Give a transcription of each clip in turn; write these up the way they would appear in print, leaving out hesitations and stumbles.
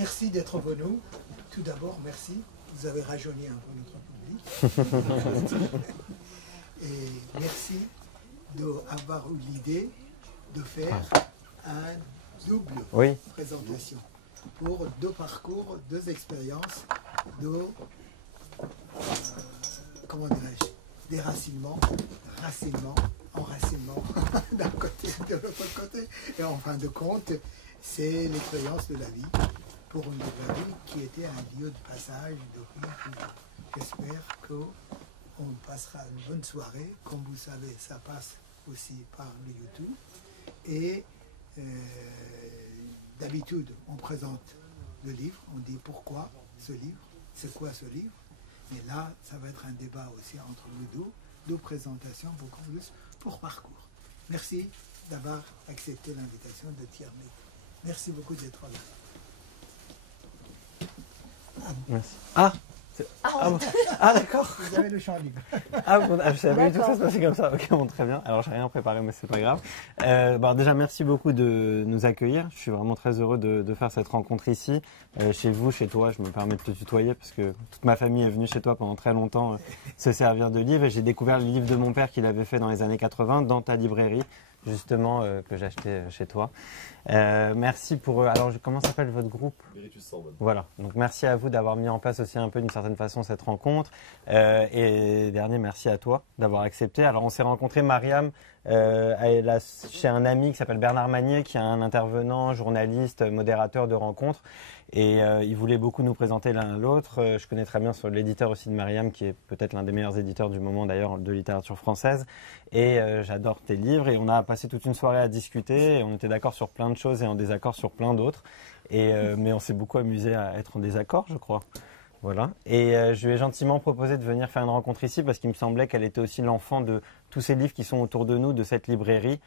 Merci d'être venu. Tout d'abord, merci. Vous avez rajeuni un peu notre public. Et merci d'avoir eu l'idée de faire un double présentation pour deux parcours, deux expériences, comment dirais-je, déracinement, racinement, enracinement d'un côté et de l'autre côté. Et en fin de compte, c'est l'expérience de la vie pour une librairie qui était un lieu de passage de vie. J'espère qu'on passera une bonne soirée. Comme vous savez, ça passe aussi par le YouTube. Et d'habitude, on présente le livre, on dit pourquoi ce livre, c'est quoi ce livre. Mais là, ça va être un débat aussi entre nous deux présentations, beaucoup plus pour parcours. Merci d'avoir accepté l'invitation de Thierry. Merci beaucoup d'être là. Merci. D'accord. Vous avez le champ libre. Je savais pas du tout que ça se passait comme ça. Ok, bon, très bien. Alors, j'ai rien préparé, mais c'est pas grave. Déjà, merci beaucoup de nous accueillir. Je suis vraiment très heureux de faire cette rencontre ici, chez vous, chez toi. Je me permets de te tutoyer parce que toute ma famille est venue chez toi pendant très longtemps se servir de livres. Et j'ai découvert le livre de mon père qu'il avait fait dans les années 80 dans ta librairie, justement, que j'ai acheté chez toi. Merci pour... Alors, comment s'appelle votre groupe? Veritus Sorbonne. Voilà, donc merci à vous d'avoir mis en place aussi un peu d'une certaine façon cette rencontre. Et dernier, merci à toi d'avoir accepté. Alors, on s'est rencontré, Mariam, chez un ami qui s'appelle Bernard Magnier, qui est un intervenant, journaliste, modérateur de rencontres. Et il voulait beaucoup nous présenter l'un à l'autre. Je connais très bien l'éditeur aussi de Mariam, qui est peut-être l'un des meilleurs éditeurs du moment d'ailleurs de littérature française. Et j'adore tes livres. Et on a passé toute une soirée à discuter. Et on était d'accord sur plein de choses et en désaccord sur plein d'autres. Mais on s'est beaucoup amusé à être en désaccord, je crois. Voilà. Et je lui ai gentiment proposé de venir faire une rencontre ici parce qu'il me semblait qu'elle était aussi l'enfant de tous ces livres qui sont autour de nous, de cette librairie,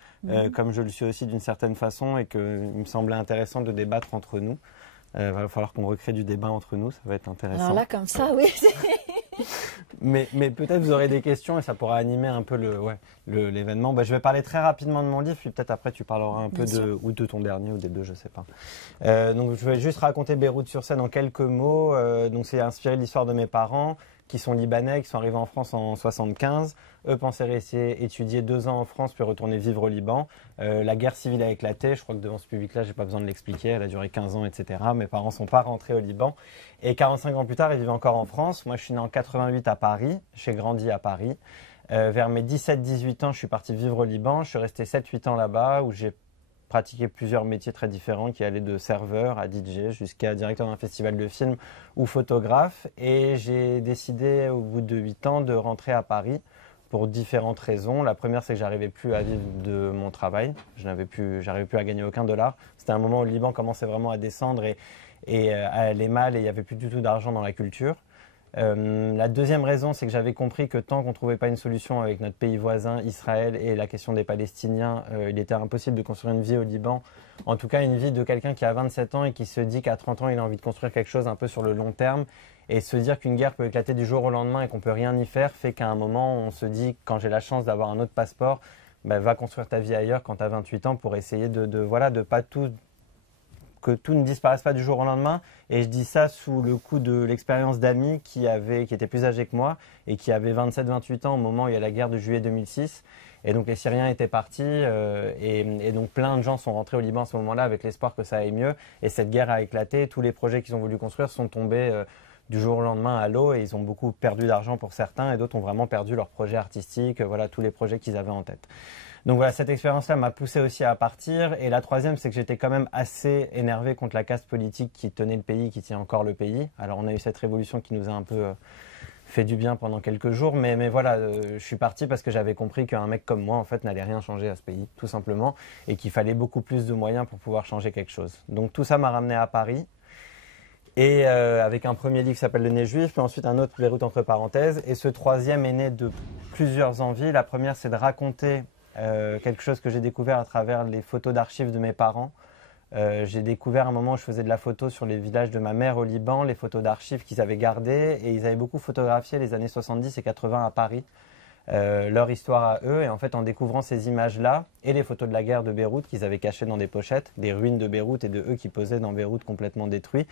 comme je le suis aussi d'une certaine façon, et qu'il me semblait intéressant de débattre entre nous. Il va falloir qu'on recrée du débat entre nous, ça va être intéressant. Alors là, comme ça, oui. mais peut-être vous aurez des questions et ça pourra animer un peu l'événement. Je vais parler très rapidement de mon livre, puis peut-être après tu parleras un peu de ton dernier ou des deux, je sais pas. Donc je vais juste raconter Beyrouth-sur-Seine en quelques mots. Donc c'est inspiré de l'histoire de mes parents qui sont libanais, qui sont arrivés en France en 75. Eux pensaient rester étudier 2 ans en France puis retourner vivre au Liban. La guerre civile a éclaté. Je crois que devant ce public-là, j'ai pas besoin de l'expliquer. Elle a duré 15 ans, etc. Mes parents sont pas rentrés au Liban. Et 45 ans plus tard, ils vivent encore en France. Moi, je suis né en 88 à Paris. J'ai grandi à Paris. Vers mes 17-18 ans, je suis parti vivre au Liban. Je suis resté 7-8 ans là-bas où j'ai pratiqué plusieurs métiers très différents qui allaient de serveur à DJ jusqu'à directeur d'un festival de films ou photographe. Et j'ai décidé au bout de 8 ans de rentrer à Paris pour différentes raisons. La première, c'est que j'arrivais plus à vivre de mon travail. J'arrivais plus à gagner aucun dollar. C'était un moment où le Liban commençait vraiment à descendre et à aller mal et il n'y avait plus du tout d'argent dans la culture. La deuxième raison, c'est que j'avais compris que tant qu'on ne trouvait pas une solution avec notre pays voisin, Israël, et la question des Palestiniens, il était impossible de construire une vie au Liban. En tout cas, une vie de quelqu'un qui a 27 ans et qui se dit qu'à 30 ans, il a envie de construire quelque chose un peu sur le long terme. Et se dire qu'une guerre peut éclater du jour au lendemain et qu'on ne peut rien y faire fait qu'à un moment, on se dit, quand j'ai la chance d'avoir un autre passeport, va construire ta vie ailleurs quand tu as 28 ans pour essayer de pas tout... que tout ne disparaisse pas du jour au lendemain. Et je dis ça sous le coup de l'expérience d'amis qui étaient plus âgés que moi et qui avaient 27-28 ans au moment où il y a la guerre de juillet 2006. Et donc les Syriens étaient partis et donc plein de gens sont rentrés au Liban à ce moment-là avec l'espoir que ça aille mieux. Et cette guerre a éclaté. Tous les projets qu'ils ont voulu construire sont tombés du jour au lendemain à l'eau et ils ont beaucoup perdu d'argent pour certains et d'autres ont vraiment perdu leurs projets artistiques, voilà tous les projets qu'ils avaient en tête. Donc voilà, cette expérience-là m'a poussé aussi à partir. Et la troisième, c'est que j'étais quand même assez énervé contre la caste politique qui tenait le pays, qui tient encore le pays. Alors on a eu cette révolution qui nous a un peu fait du bien pendant quelques jours. Mais voilà, je suis parti parce que j'avais compris qu'un mec comme moi, en fait, n'allait rien changer à ce pays, tout simplement. Et qu'il fallait beaucoup plus de moyens pour pouvoir changer quelque chose. Donc tout ça m'a ramené à Paris. Et avec un premier livre qui s'appelle Le Nez Juif, puis ensuite un autre, Beyrouth entre parenthèses. Et ce troisième est né de plusieurs envies. La première, c'est de raconter quelque chose que j'ai découvert à travers les photos d'archives de mes parents. J'ai découvert un moment où je faisais de la photo sur les villages de ma mère au Liban, les photos d'archives qu'ils avaient gardées. Et ils avaient beaucoup photographié les années 70 et 80 à Paris. leur histoire à eux. Et en fait, en découvrant ces images-là et les photos de la guerre de Beyrouth qu'ils avaient cachées dans des pochettes, des ruines de Beyrouth et de eux qui posaient dans Beyrouth complètement détruits,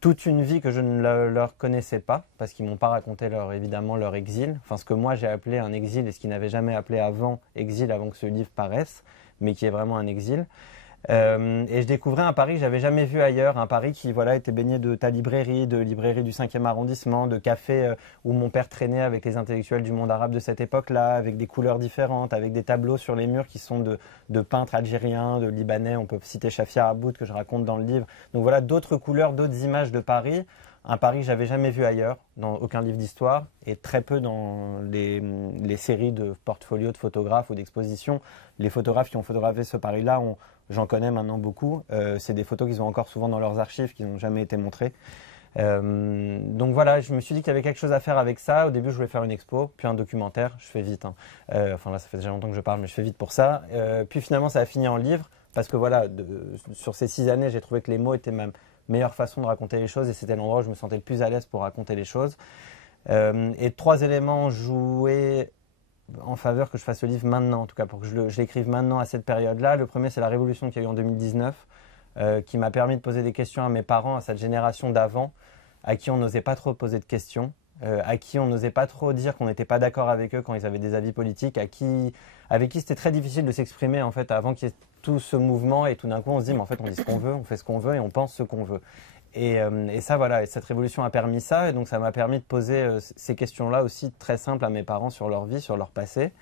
toute une vie que je ne leur connaissais pas, parce qu'ils m'ont pas raconté évidemment leur exil, enfin ce que moi j'ai appelé un exil et ce qu'ils n'avaient jamais appelé avant exil, avant que ce livre paraisse, mais qui est vraiment un exil. Et je découvrais un Paris que j'avais jamais vu ailleurs, un Paris qui voilà était baigné de ta librairie, de librairie du 5e arrondissement, de cafés où mon père traînait avec les intellectuels du monde arabe de cette époque-là, avec des couleurs différentes, avec des tableaux sur les murs qui sont de peintres algériens, de libanais. On peut citer Shafia Aboud que je raconte dans le livre. Donc voilà, d'autres couleurs, d'autres images de Paris. Un Paris que j'avais jamais vu ailleurs, dans aucun livre d'histoire, et très peu dans les séries de portfolios de photographes ou d'expositions. Les photographes qui ont photographié ce Paris-là, j'en connais maintenant beaucoup. C'est des photos qu'ils ont encore souvent dans leurs archives, qui n'ont jamais été montrées. Donc voilà, je me suis dit qu'il y avait quelque chose à faire avec ça. Au début, je voulais faire une expo, puis un documentaire. Je fais vite. Enfin là, ça fait déjà longtemps que je parle, mais je fais vite pour ça. Puis finalement, ça a fini en livre, parce que voilà, sur ces 6 années, j'ai trouvé que les mots étaient ma meilleure façon de raconter les choses, et c'était l'endroit où je me sentais le plus à l'aise pour raconter les choses. Et 3 éléments jouaient en faveur que je fasse le livre maintenant, en tout cas pour que je l'écrive maintenant à cette période-là. Le premier, c'est la révolution qu'il y a eu en 2019, qui m'a permis de poser des questions à mes parents, à cette génération d'avant, à qui on n'osait pas trop poser de questions, à qui on n'osait pas trop dire qu'on n'était pas d'accord avec eux quand ils avaient des avis politiques, avec qui c'était très difficile de s'exprimer en fait avant qu'il y ait tout ce mouvement, et tout d'un coup on se dit mais en fait on dit ce qu'on veut, on fait ce qu'on veut et on pense ce qu'on veut. Et ça voilà, et cette révolution a permis ça, et donc ça m'a permis de poser ces questions-là aussi très simples à mes parents sur leur vie, sur leur passé.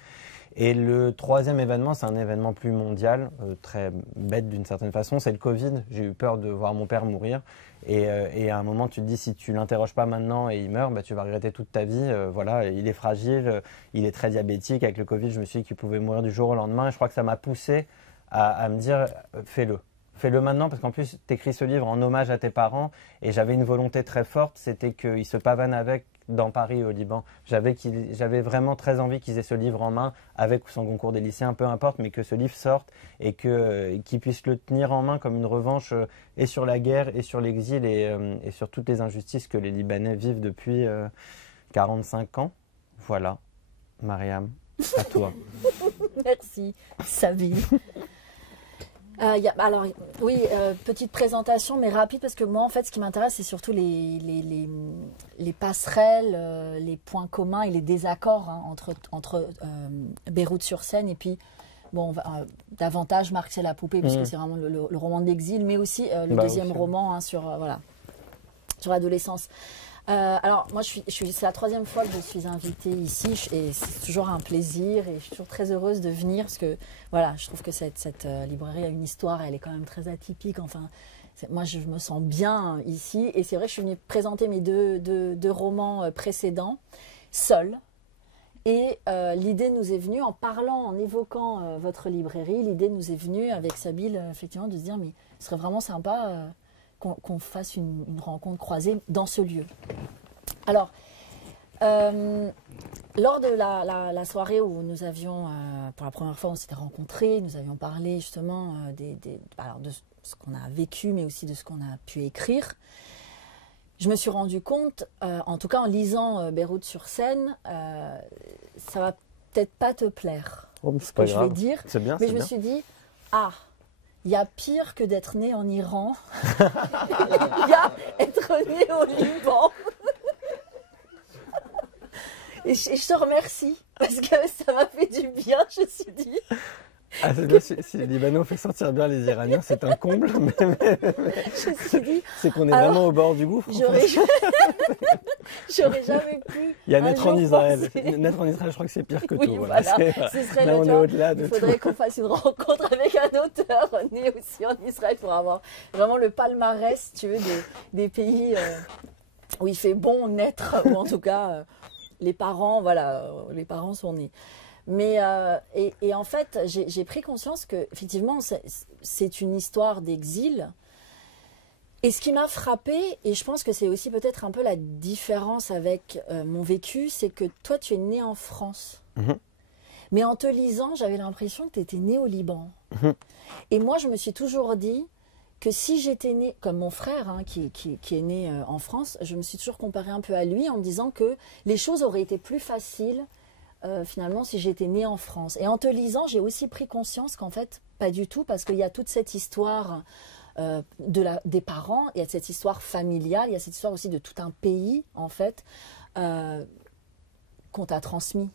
Et le 3e événement, c'est un événement plus mondial, très bête d'une certaine façon, c'est le Covid. J'ai eu peur de voir mon père mourir, et à un moment tu te dis si tu l'interroges pas maintenant et il meurt, bah, tu vas regretter toute ta vie. Voilà, il est fragile, il est très diabétique. Avec le Covid, je me suis dit qu'il pouvait mourir du jour au lendemain, et je crois que ça m'a poussé à me dire fais-le. Fais-le maintenant, parce qu'en plus, tu écris ce livre en hommage à tes parents, et j'avais une volonté très forte, c'était qu'ils se pavanent avec dans Paris, au Liban. J'avais vraiment très envie qu'ils aient ce livre en main, avec ou sans concours des lycéens, peu importe, mais que ce livre sorte et qu'ils puissent le tenir en main comme une revanche et sur la guerre et sur l'exil et sur toutes les injustices que les Libanais vivent depuis 45 ans. Voilà, Mariam, à toi. Merci, Sabine. Alors, oui, petite présentation, mais rapide, parce que moi, en fait, ce qui m'intéresse, c'est surtout les passerelles, les points communs et les désaccords hein, entre Beyrouth-sur-Seine et puis, bon, davantage Marx et la poupée, puisque c'est vraiment le roman de l'exil, mais aussi le deuxième roman hein, sur l'adolescence. Alors, moi, c'est la 3e fois que je suis invitée ici, et c'est toujours un plaisir, et je suis toujours très heureuse de venir, parce que, voilà, je trouve que cette librairie a une histoire, elle est quand même très atypique, enfin, moi, je me sens bien ici, et c'est vrai que je suis venue présenter mes deux romans précédents, seule, et l'idée nous est venue, en parlant, en évoquant votre librairie, l'idée nous est venue, avec Sabine, effectivement, de se dire, mais ce serait vraiment sympa qu'on fasse une rencontre croisée dans ce lieu. Alors, lors de la soirée où nous avions, pour la première fois, on s'était rencontrés, nous avions parlé justement de ce qu'on a vécu, mais aussi de ce qu'on a pu écrire. Je me suis rendu compte, en tout cas en lisant Beyrouth-sur-Seine, ça va peut-être pas te plaire, ce que je vais dire. C'est bien, mais je me suis dit, il y a pire que d'être né en Iran. Il y a être né au Liban. Et je te remercie, parce que ça m'a fait du bien, je me suis dit. Ah, c'est bien, si les Libanais ont fait sortir bien les Iraniens, c'est un comble. Je me suis dit. C'est qu'on est vraiment au bord du gouffre. J'aurais jamais pu. Il y a naître en Israël. Naître en Israël, je crois que c'est pire que tout. Voilà. Ce serait là, on est au-delà de tout. Il faudrait qu'on fasse une rencontre avec un auteur né aussi en Israël pour avoir vraiment le palmarès, tu veux, des pays où il fait bon naître, ou en tout cas, les parents sont nés. Mais et en fait, j'ai pris conscience que effectivement, c'est une histoire d'exil. Et ce qui m'a frappée, et je pense que c'est aussi peut-être un peu la différence avec mon vécu, c'est que toi, tu es né en France. Mais en te lisant, j'avais l'impression que tu étais né au Liban. Et moi, je me suis toujours dit que si j'étais née, comme mon frère, hein, qui est né en France, je me suis toujours comparée un peu à lui en me disant que les choses auraient été plus faciles finalement si j'étais née en France. Et en te lisant, j'ai aussi pris conscience qu'en fait, pas du tout, parce qu'il y a toute cette histoire des parents, il y a cette histoire familiale, il y a cette histoire aussi de tout un pays, en fait, qu'on t'a transmis.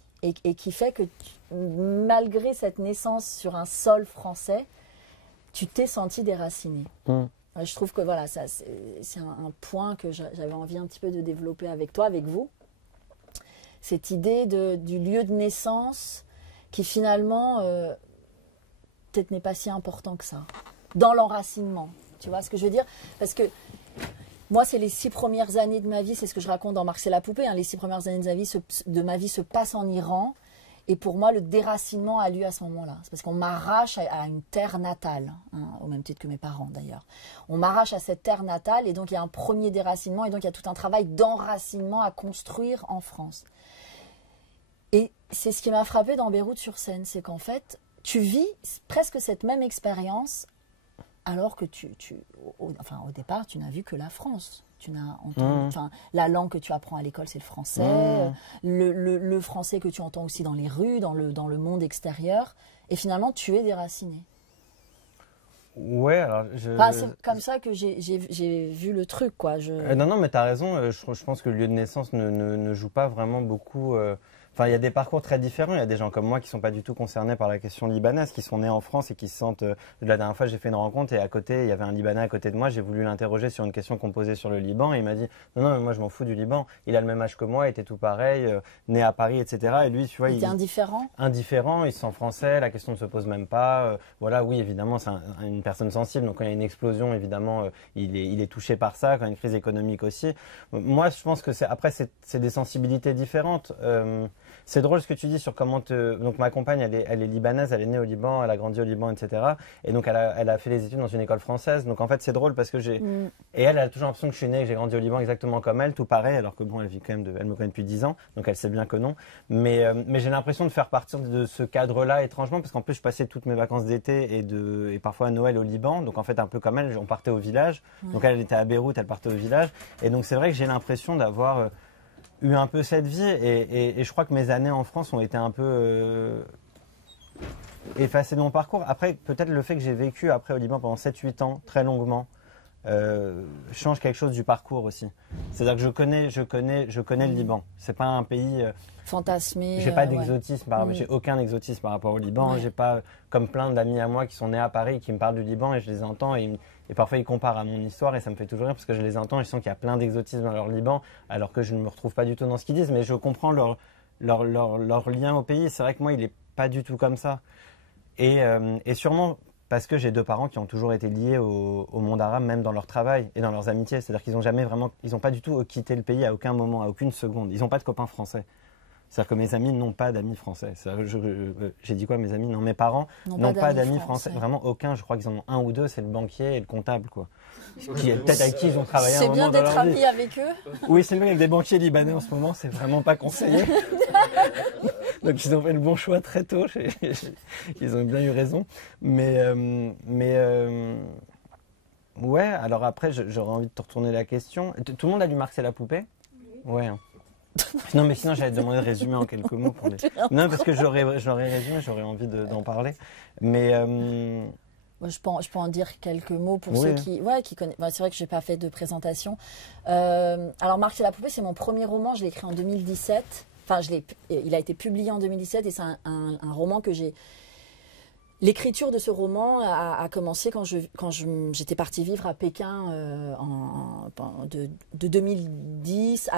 Et qui fait que malgré cette naissance sur un sol français, tu t'es senti déraciné. Je trouve que voilà, c'est un point que j'avais envie un petit peu de développer avec toi, avec vous. Cette idée du lieu de naissance qui finalement peut-être n'est pas si important que ça. Dans l'enracinement, tu vois ce que je veux dire? Parce que moi, c'est les 6 premières années de ma vie, c'est ce que je raconte dans Marc et la poupée, hein, les 6 premières années de ma vie se passent en Iran. Et pour moi, le déracinement a lieu à ce moment-là. C'est parce qu'on m'arrache à une terre natale, hein, au même titre que mes parents d'ailleurs. On m'arrache à cette terre natale et donc il y a un premier déracinement et donc il y a tout un travail d'enracinement à construire en France. Et c'est ce qui m'a frappé dans Beyrouth-sur-Seine, c'est qu'en fait, tu vis presque cette même expérience alors que au départ, tu n'as vu que la France. Tu n'as entendu, la langue que tu apprends à l'école, c'est le français. Le français que tu entends aussi dans les rues, dans le monde extérieur. Et finalement, tu es déraciné. Ouais, alors c'est comme ça que j'ai vu le truc, quoi. Non, mais tu as raison. Je pense que le lieu de naissance ne joue pas vraiment beaucoup. Enfin, il y a des parcours très différents. Il y a des gens comme moi qui ne sont pas du tout concernés par la question libanaise, qui sont nés en France et qui se sentent... La dernière fois, j'ai fait une rencontre et à côté, il y avait un Libanais à côté de moi. J'ai voulu l'interroger sur une question qu'on posait sur le Liban et il m'a dit « Non, mais moi, je m'en fous du Liban. Il a le même âge que moi, il était tout pareil, né à Paris, etc. » Et lui, tu vois... Il était indifférent. Indifférent, il se sent français, la question ne se pose même pas. Voilà, oui, évidemment, c'est une personne sensible. Donc, quand il y a une explosion, évidemment, il est touché par ça. Quand il y a une crise économique aussi. Moi, je pense que après, c'est des sensibilités différentes. C'est drôle ce que tu dis sur comment Donc ma compagne, elle est libanaise, elle est née au Liban, elle a grandi au Liban, etc. Et donc elle a fait les études dans une école française. Donc en fait c'est drôle parce que Et elle a toujours l'impression que je suis né, que j'ai grandi au Liban exactement comme elle, tout pareil, alors que bon, elle vit quand même elle me connaît depuis 10 ans, donc elle sait bien que non. Mais j'ai l'impression de faire partie de ce cadre-là étrangement, parce qu'en plus je passais toutes mes vacances d'été et parfois à Noël au Liban. Donc en fait un peu comme elle, on partait au village. Donc elle était à Beyrouth, elle partait au village. Et donc c'est vrai que j'ai l'impression d'avoir... eu un peu cette vie et je crois que mes années en France ont été un peu effacées de mon parcours. Après, peut-être le fait que j'ai vécu après au Liban pendant 7-8 ans, très longuement, change quelque chose du parcours aussi. C'est-à-dire que je connais le Liban. C'est pas un pays... fantasmé. J'ai pas d'exotisme, j'ai aucun exotisme par rapport au Liban. J'ai pas, comme plein d'amis à moi qui sont nés à Paris, qui me parlent du Liban et je les entends et parfois ils comparent à mon histoire et ça me fait toujours rire parce que je les entends et je sens qu'il y a plein d'exotisme dans leur Liban alors que je ne me retrouve pas du tout dans ce qu'ils disent, mais je comprends leur lien au pays. C'est vrai que moi, il est pas du tout comme ça. Et sûrement parce que j'ai 2 parents qui ont toujours été liés au monde arabe, même dans leur travail et dans leurs amitiés. C'est-à-dire qu'ils n'ont pas du tout quitté le pays à aucun moment, à aucune seconde. Ils n'ont pas de copains français. C'est-à-dire que mes amis n'ont pas d'amis français. J'ai dit quoi, mes amis? Non, mes parents n'ont pas d'amis français. Vraiment aucun. Je crois qu'ils en ont 1 ou 2. C'est le banquier et le comptable, quoi. Peut-être avec qui ils ont travaillé un moment dans leur vie. C'est bien d'être ami avec eux. Oui, c'est bien avec des banquiers libanais en ce moment. C'est vraiment pas conseillé. Donc ils ont fait le bon choix très tôt. Ils ont bien eu raison. Mais ouais. Alors après, j'aurais envie de te retourner la question. Tout le monde a lu Marc et la poupée? Ouais. Non, mais sinon, j'allais te demander de résumer en quelques mots. Non, parce que j'aurais résumé, j'aurais envie d'en parler. Mais... Moi, je peux en dire quelques mots pour ceux qui connaissent. C'est vrai que je n'ai pas fait de présentation. Alors, Marc et la poupée, c'est mon premier roman. Je l'ai écrit en 2017. Enfin, il a été publié en 2017 et c'est un roman que j'ai... L'écriture de ce roman a commencé quand j'étais partie vivre à Pékin de 2010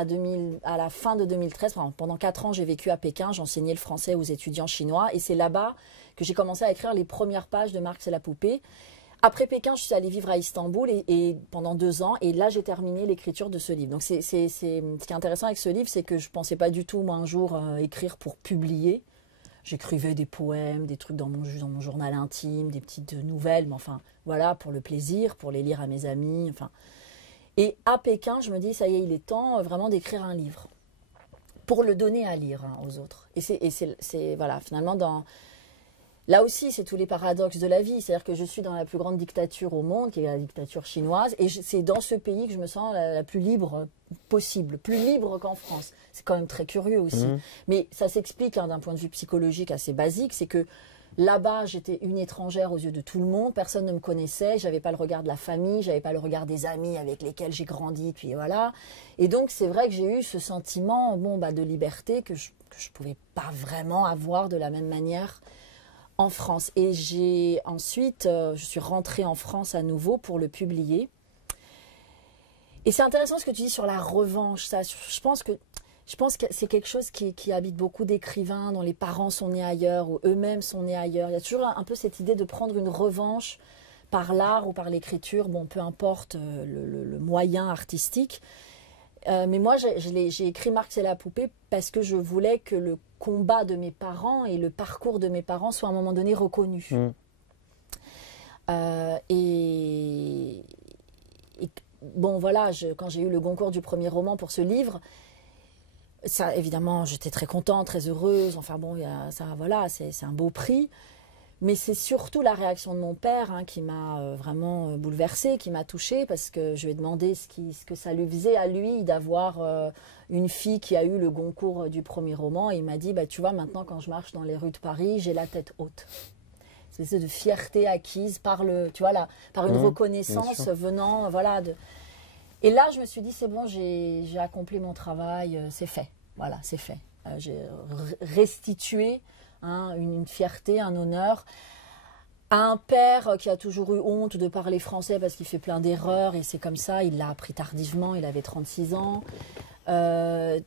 à la fin de 2013. Pendant 4 ans, j'ai vécu à Pékin. J'enseignais le français aux étudiants chinois. Et c'est là-bas que j'ai commencé à écrire les premières pages de Marc et la poupée. Après Pékin, je suis allée vivre à Istanbul et pendant 2 ans. Et là, j'ai terminé l'écriture de ce livre. Donc, ce qui est intéressant avec ce livre, c'est que je ne pensais pas du tout, moi, un jour, écrire pour publier. J'écrivais des poèmes, des trucs dans mon journal intime, des petites nouvelles, mais enfin, voilà, pour le plaisir, pour les lire à mes amis, enfin. Et à Pékin, je me dis, ça y est, il est temps vraiment d'écrire un livre, pour le donner à lire aux autres. Et c'est voilà, finalement, là aussi, c'est tous les paradoxes de la vie. C'est-à-dire que je suis dans la plus grande dictature au monde, qui est la dictature chinoise, et c'est dans ce pays que je me sens la plus libre possible, plus libre qu'en France. C'est quand même très curieux aussi. Mais ça s'explique d'un point de vue psychologique assez basique, c'est que là-bas, j'étais une étrangère aux yeux de tout le monde, personne ne me connaissait, j'avais pas le regard de la famille, j'avais pas le regard des amis avec lesquels j'ai grandi, puis voilà. Et donc, c'est vrai que j'ai eu ce sentiment de liberté que je pouvais pas vraiment avoir de la même manière en France. Et ensuite, je suis rentrée en France à nouveau pour le publier. Et c'est intéressant ce que tu dis sur la revanche. Ça, je pense que c'est quelque chose qui habite beaucoup d'écrivains dont les parents sont nés ailleurs ou eux-mêmes sont nés ailleurs. Il y a toujours un peu cette idée de prendre une revanche par l'art ou par l'écriture, peu importe le moyen artistique. Mais moi, j'ai écrit Marx et la poupée parce que je voulais que le combat de mes parents et le parcours de mes parents soient à un moment donné reconnus. Quand j'ai eu le Goncourt du premier roman pour ce livre, ça, évidemment, j'étais très contente, très heureuse. Enfin c'est un beau prix. Mais c'est surtout la réaction de mon père qui m'a vraiment bouleversée, qui m'a touchée, parce que je lui ai demandé ce que ça lui faisait à lui d'avoir une fille qui a eu le Goncourt du premier roman. Et il m'a dit, tu vois, maintenant quand je marche dans les rues de Paris, j'ai la tête haute. C'est une espèce de fierté acquise par une reconnaissance venant, Et là, je me suis dit, c'est bon, j'ai accompli mon travail, c'est fait. Voilà, c'est fait. J'ai restitué une fierté, un honneur à un père qui a toujours eu honte de parler français parce qu'il fait plein d'erreurs et c'est comme ça, il l'a appris tardivement, il avait 36 ans. Et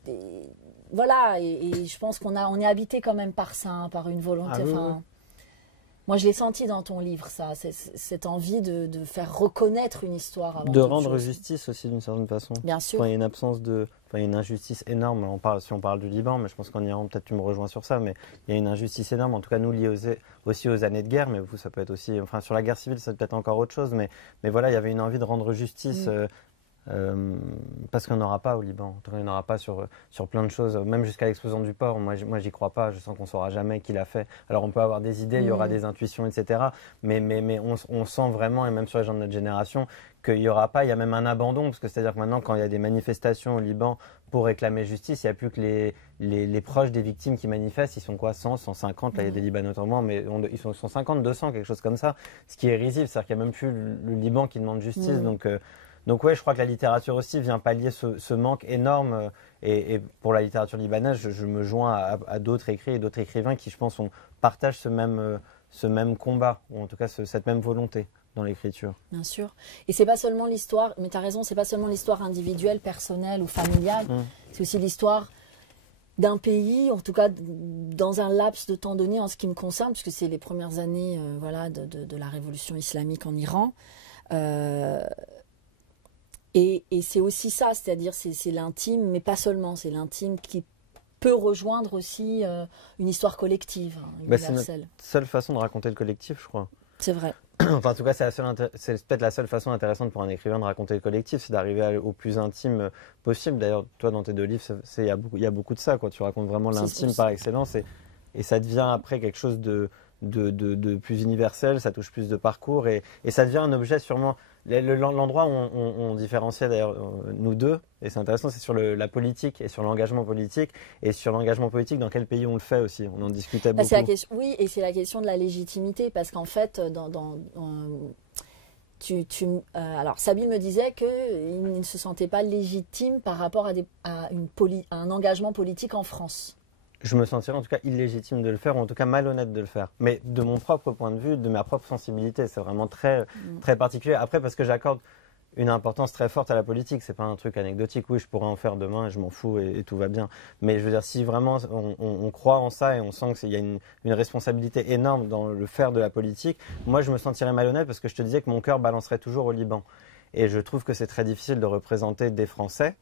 je pense on est habité quand même par ça, par une volonté. Moi, je l'ai senti dans ton livre, ça, cette envie de faire reconnaître une histoire. Avant de rendre justice aussi d'une certaine façon. Bien sûr. Il y a une absence il y a une injustice énorme. Si on parle du Liban, mais je pense qu'en Iran, peut-être tu me rejoins sur ça, mais il y a une injustice énorme, en tout cas nous liée aussi aux années de guerre, mais vous, ça peut être aussi, sur la guerre civile, c'est peut-être encore autre chose, mais voilà, il y avait une envie de rendre justice. Parce qu'on n'aura pas au Liban. En tout cas, il n'y en aura pas sur plein de choses, même jusqu'à l'explosion du port. Moi, j'y crois pas. Je sens qu'on ne saura jamais qui l'a fait. Alors, on peut avoir des idées, il y aura des intuitions, etc. Mais on sent vraiment, et même sur les gens de notre génération, qu'il n'y aura pas. Il y a même un abandon, parce que c'est-à-dire que maintenant, quand il y a des manifestations au Liban pour réclamer justice, il n'y a plus que les proches des victimes qui manifestent. Ils sont quoi, 100, 150, là il y a des Libanais autrement, mais ils sont 150, 200, quelque chose comme ça. Ce qui est risible, c'est-à-dire qu'il n'y a même plus le Liban qui demande justice. Donc ouais, je crois que la littérature aussi vient pallier ce manque énorme. Et pour la littérature libanaise, je me joins à d'autres écrits et d'autres écrivains qui, je pense, partagent ce même combat, ou en tout cas cette même volonté dans l'écriture. Bien sûr. Et c'est pas seulement l'histoire, mais tu as raison, c'est pas seulement l'histoire individuelle, personnelle ou familiale, c'est aussi l'histoire d'un pays, en tout cas dans un laps de temps donné en ce qui me concerne, puisque c'est les premières années de la révolution islamique en Iran. Et c'est aussi ça, c'est-à-dire c'est l'intime, mais pas seulement, c'est l'intime qui peut rejoindre aussi une histoire collective, universelle. C'est notre seule façon de raconter le collectif, je crois. C'est vrai. En tout cas, c'est peut-être la seule façon intéressante pour un écrivain de raconter le collectif, c'est d'arriver au plus intime possible. D'ailleurs, toi, dans tes deux livres, il y a beaucoup de ça, quoi. Tu racontes vraiment l'intime par excellence, et ça devient après quelque chose de plus universel, ça touche plus de parcours, et ça devient un objet sûrement. L'endroit où on différenciait d'ailleurs nous deux, et c'est intéressant, c'est sur la politique et sur l'engagement politique, et sur l'engagement politique dans quel pays on le fait aussi. On en discutait beaucoup. Oui, et c'est la question de la légitimité, parce qu'en fait, alors Sabine me disait qu'il ne se sentait pas légitime par rapport à un engagement politique en France. Je me sentirais en tout cas illégitime de le faire, ou en tout cas malhonnête de le faire. Mais de mon propre point de vue, de ma propre sensibilité, c'est vraiment très, très particulier. Après, parce que j'accorde une importance très forte à la politique, c'est pas un truc anecdotique. Oui, je pourrais en faire demain et je m'en fous et tout va bien. Mais je veux dire, si vraiment on croit en ça et on sent qu'il y a une responsabilité énorme dans le faire de la politique, moi je me sentirais malhonnête parce que je te disais que mon cœur balancerait toujours au Liban. Et je trouve que c'est très difficile de représenter des Français,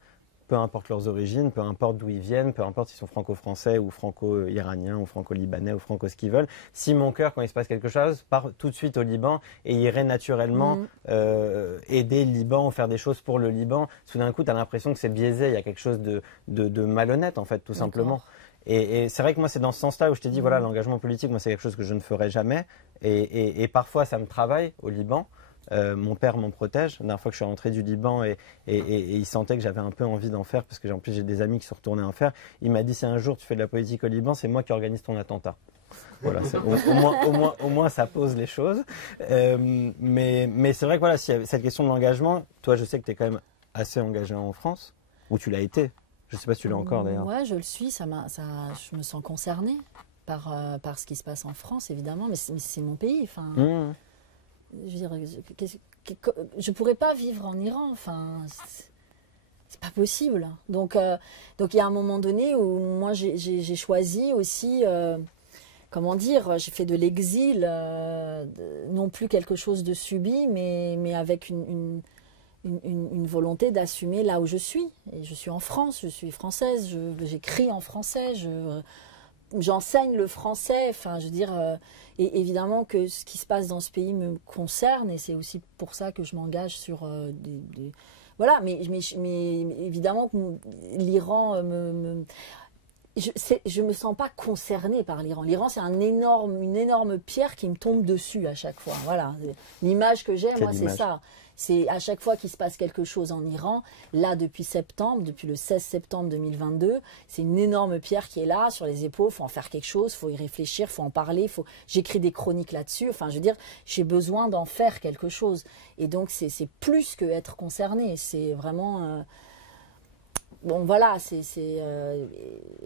peu importe leurs origines, peu importe d'où ils viennent, peu importe s'ils sont franco-français ou franco-iraniens ou franco-libanais ou franco ce qu'ils veulent. Si mon cœur, quand il se passe quelque chose, part tout de suite au Liban et irait naturellement aider le Liban ou faire des choses pour le Liban, tout d'un coup, tu as l'impression que c'est biaisé, il y a quelque chose de malhonnête en fait, tout simplement. Et c'est vrai que moi, c'est dans ce sens-là où je t'ai dit, voilà, l'engagement politique, moi, c'est quelque chose que je ne ferai jamais. Et parfois, ça me travaille au Liban. Mon père m'en protège. La dernière fois que je suis rentré du Liban et il sentait que j'avais un peu envie d'en faire, parce que en plus j'ai des amis qui sont retournés en faire. Il m'a dit, si un jour tu fais de la politique au Liban, c'est moi qui organise ton attentat. Voilà, au moins ça pose les choses. Mais c'est vrai que voilà, cette question de l'engagement, toi je sais que tu es quand même assez engagé en France, ou tu l'as été. Je ne sais pas si tu l'as encore d'ailleurs. Ouais, je le suis. Je me sens concernée par ce qui se passe en France, évidemment, mais c'est mon pays. Enfin, je veux dire, je pourrais pas vivre en Iran. Enfin, c'est pas possible. Donc il y a un moment donné où moi j'ai choisi aussi, comment dire, j'ai fait de l'exil, non plus quelque chose de subi, mais avec une volonté d'assumer là où je suis. Et je suis en France, je suis française, j'écris en français, j'enseigne le français. Enfin, je veux dire, et évidemment que ce qui se passe dans ce pays me concerne, et c'est aussi pour ça que je m'engage sur voilà, mais évidemment que l'Iran je me sens pas concernée par l'Iran. L'Iran, c'est une énorme pierre qui me tombe dessus à chaque fois. Voilà, l'image que j'ai, moi, c'est ça. C'est à chaque fois qu'il se passe quelque chose en Iran, là depuis le 16 septembre 2022, c'est une énorme pierre qui est là sur les épaules. Il faut en faire quelque chose, il faut y réfléchir, il faut en parler. J'écris des chroniques là-dessus. Enfin, je veux dire, j'ai besoin d'en faire quelque chose. Et donc, c'est plus que être concerné. C'est vraiment bon, voilà.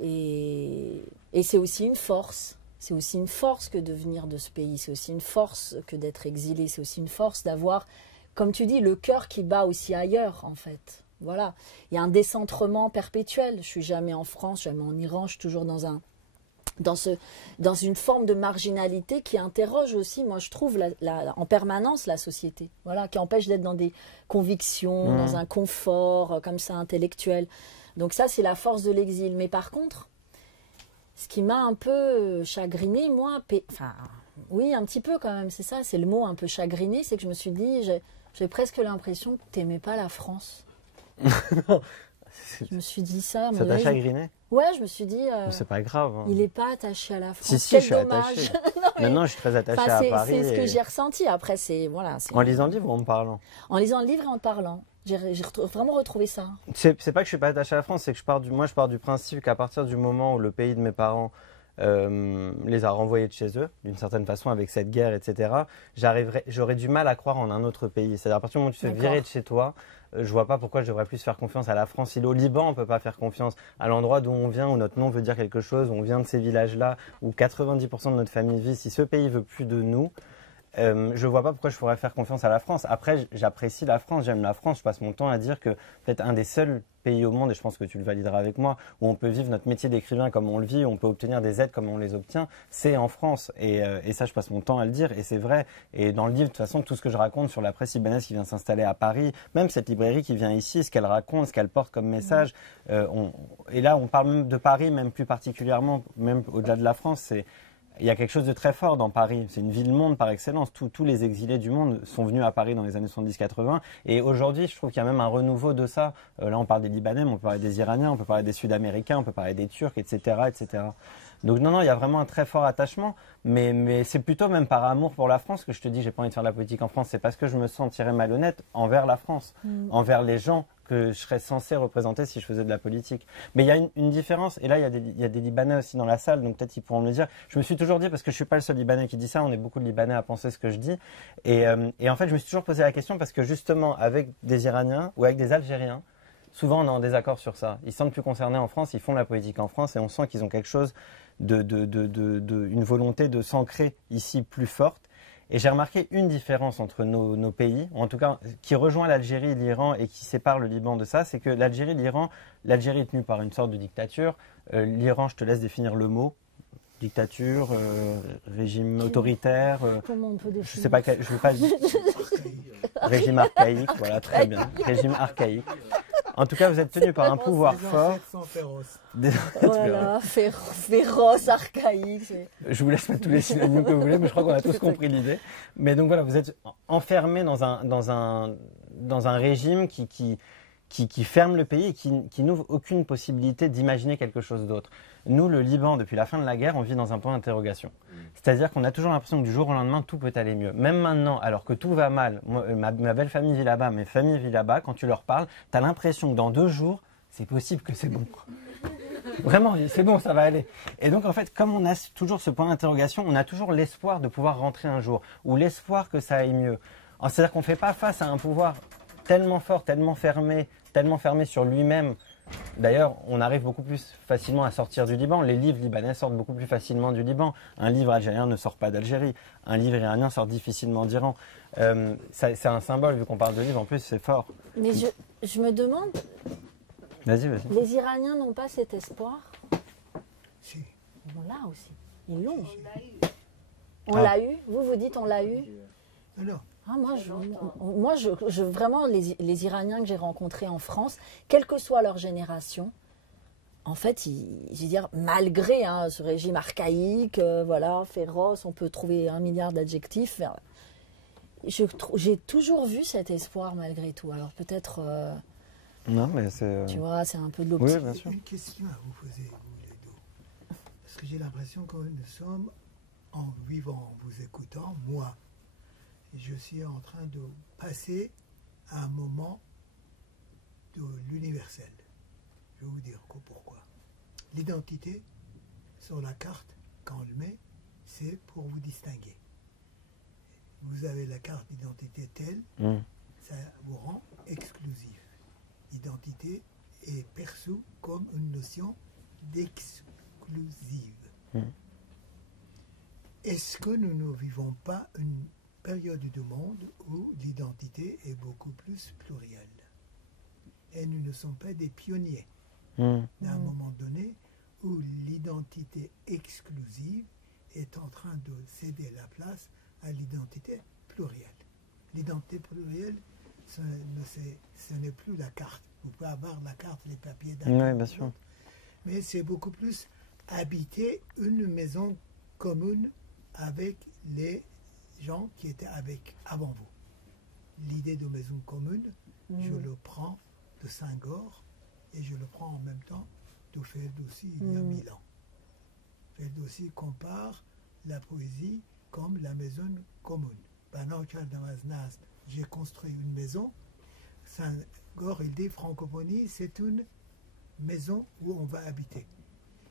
Et c'est aussi une force. C'est aussi une force que de venir de ce pays. C'est aussi une force que d'être exilé. C'est aussi une force d'avoir, comme tu dis, le cœur qui bat aussi ailleurs, en fait. Voilà. Il y a un décentrement perpétuel. Je ne suis jamais en France, jamais en Iran. Je suis toujours dans une forme de marginalité qui interroge aussi, moi, je trouve, en permanence la société. Voilà, qui empêche d'être dans des convictions, dans un confort, comme ça, intellectuel. Donc ça, c'est la force de l'exil. Mais par contre, ce qui m'a un peu chagrinée, moi, enfin, oui, un petit peu quand même, c'est ça, c'est le mot un peu chagriné, c'est que je me suis dit, j'ai presque l'impression que tu n'aimais pas la France. Je me suis dit ça. Ça t'a chagriné? Ouais, je me suis dit. C'est pas grave. Hein. Il n'est pas attaché à la France. Si, je suis attaché. Non, je suis très attaché à Paris. C'est ce que j'ai ressenti. Après, voilà. En lisant le livre ou en me parlant? En lisant le livre et en te parlant. J'ai vraiment retrouvé ça. C'est pas que je suis pas attaché à la France, c'est que je pars du principe qu'à partir du moment où le pays de mes parents les a renvoyés de chez eux, d'une certaine façon, avec cette guerre, etc., j'aurais du mal à croire en un autre pays. C'est-à-dire, à partir du moment où tu te fais virer de chez toi, je vois pas pourquoi je devrais plus faire confiance à la France. Si au Liban, on peut pas faire confiance à l'endroit d'où on vient, où notre nom veut dire quelque chose, où on vient de ces villages-là, où 90% de notre famille vit. Si ce pays veut plus de nous, je vois pas pourquoi je pourrais faire confiance à la France. Après, j'apprécie la France, j'aime la France. Je passe mon temps à dire que peut-être un des seuls pays au monde, et je pense que tu le valideras avec moi, où on peut vivre notre métier d'écrivain comme on le vit, où on peut obtenir des aides comme on les obtient, c'est en France. Et ça, je passe mon temps à le dire, et c'est vrai. Et dans le livre, de toute façon, tout ce que je raconte sur la presse libanaise qui vient s'installer à Paris, même cette librairie qui vient ici, ce qu'elle raconte, ce qu'elle porte comme message, et là, on parle même de Paris, même plus particulièrement, même au-delà de la France, il y a quelque chose de très fort dans Paris. C'est une ville-monde par excellence. Tous les exilés du monde sont venus à Paris dans les années 70-80. Et aujourd'hui, je trouve qu'il y a même un renouveau de ça. Là, on parle des Libanais, mais on peut parler des Iraniens, on peut parler des Sud-Américains, on peut parler des Turcs, etc., etc. Donc non, il y a vraiment un très fort attachement. Mais c'est plutôt même par amour pour la France que je te dis, j'ai pas envie de faire de la politique en France. C'est parce que je me sentirais malhonnête envers la France, envers les gens que je serais censé représenter si je faisais de la politique. Mais il y a une différence, et là il y a des Libanais aussi dans la salle, donc peut-être ils pourront me le dire. Je me suis toujours dit, parce que je suis pas le seul Libanais qui dit ça, on est beaucoup de Libanais à penser ce que je dis, et en fait je me suis toujours posé la question parce que justement avec des Iraniens ou avec des Algériens, souvent on est en désaccord sur ça. Ils se sentent plus concernés en France, ils font la politique en France, et on sent qu'ils ont quelque chose une volonté de s'ancrer ici plus forte. Et j'ai remarqué une différence entre nos pays, ou en tout cas qui rejoint l'Algérie et l'Iran et qui sépare le Liban de ça, c'est que l'Algérie et l'Iran, l'Algérie est tenue par une sorte de dictature, l'Iran, je te laisse définir le mot, dictature, régime autoritaire, comment on peut définir? Je sais pas, je vais pas régime archaïque, voilà, très bien, régime archaïque. En tout cas, vous êtes tenu par un pouvoir fort. Voilà, féroce, archaïque. Je vous laisse mettre tous les synonymes que vous voulez, mais je crois qu'on a tous compris l'idée. Mais donc voilà, vous êtes enfermé dans un régime qui qui ferme le pays et qui n'ouvre aucune possibilité d'imaginer quelque chose d'autre. Nous, le Liban, depuis la fin de la guerre, on vit dans un point d'interrogation. C'est-à-dire qu'on a toujours l'impression que du jour au lendemain, tout peut aller mieux. Même maintenant, alors que tout va mal, moi, ma belle famille vit là-bas, mes familles vivent là-bas, quand tu leur parles, tu as l'impression que dans 2 jours, c'est possible que c'est bon. Vraiment, c'est bon, ça va aller. Et donc, en fait, comme on a toujours ce point d'interrogation, on a toujours l'espoir de pouvoir rentrer un jour, ou l'espoir que ça aille mieux. C'est-à-dire qu'on ne fait pas face à un pouvoir tellement fort, tellement fermé sur lui-même. D'ailleurs, on arrive beaucoup plus facilement à sortir du Liban. Les livres libanais sortent beaucoup plus facilement du Liban. Un livre algérien ne sort pas d'Algérie. Un livre iranien sort difficilement d'Iran. C'est un symbole, vu qu'on parle de livres, en plus, c'est fort. Mais je me demande, vas-y. Les Iraniens n'ont pas cet espoir? Si. On l'a aussi. Ils l'ont. On l'a eu. Vous dites on l'a eu? Non. Ah, vraiment, les Iraniens que j'ai rencontrés en France, quelle que soit leur génération, en fait, je veux dire, malgré ce régime archaïque, voilà, féroce, on peut trouver 1 milliard d'adjectifs, j'ai toujours vu cet espoir malgré tout. Alors peut-être, non, mais c'est... tu vois, c'est un peu de l'optimisme. Oui, bien sûr. Une question à vous poser, vous les deux. Parce que j'ai l'impression que nous sommes, en vivant, en vous écoutant, moi, je suis en train de passer à un moment de l'universel. Je vais vous dire pourquoi. L'identité, sur la carte, quand on le met, c'est pour vous distinguer. Vous avez la carte d'identité telle, ça vous rend exclusif. L'identité est perçue comme une notion d'exclusive. Est-ce que nous ne vivons pas une période du monde où l'identité est beaucoup plus plurielle? Et nous ne sommes pas des pionniers. À un moment donné où l'identité exclusive est en train de céder la place à l'identité plurielle. L'identité plurielle, ce n'est plus la carte. Vous pouvez avoir la carte, les papiers Oui, bien sûr. Mais c'est beaucoup plus habiter une maison commune avec les gens qui étaient avant vous. L'idée de maison commune, je le prends de Senghor et je le prends en même temps de Ferdowsi il y a 1000 ans. Ferdowsi compare la poésie comme la maison commune. J'ai construit une maison. Senghor, il dit francophonie, c'est une maison où on va habiter.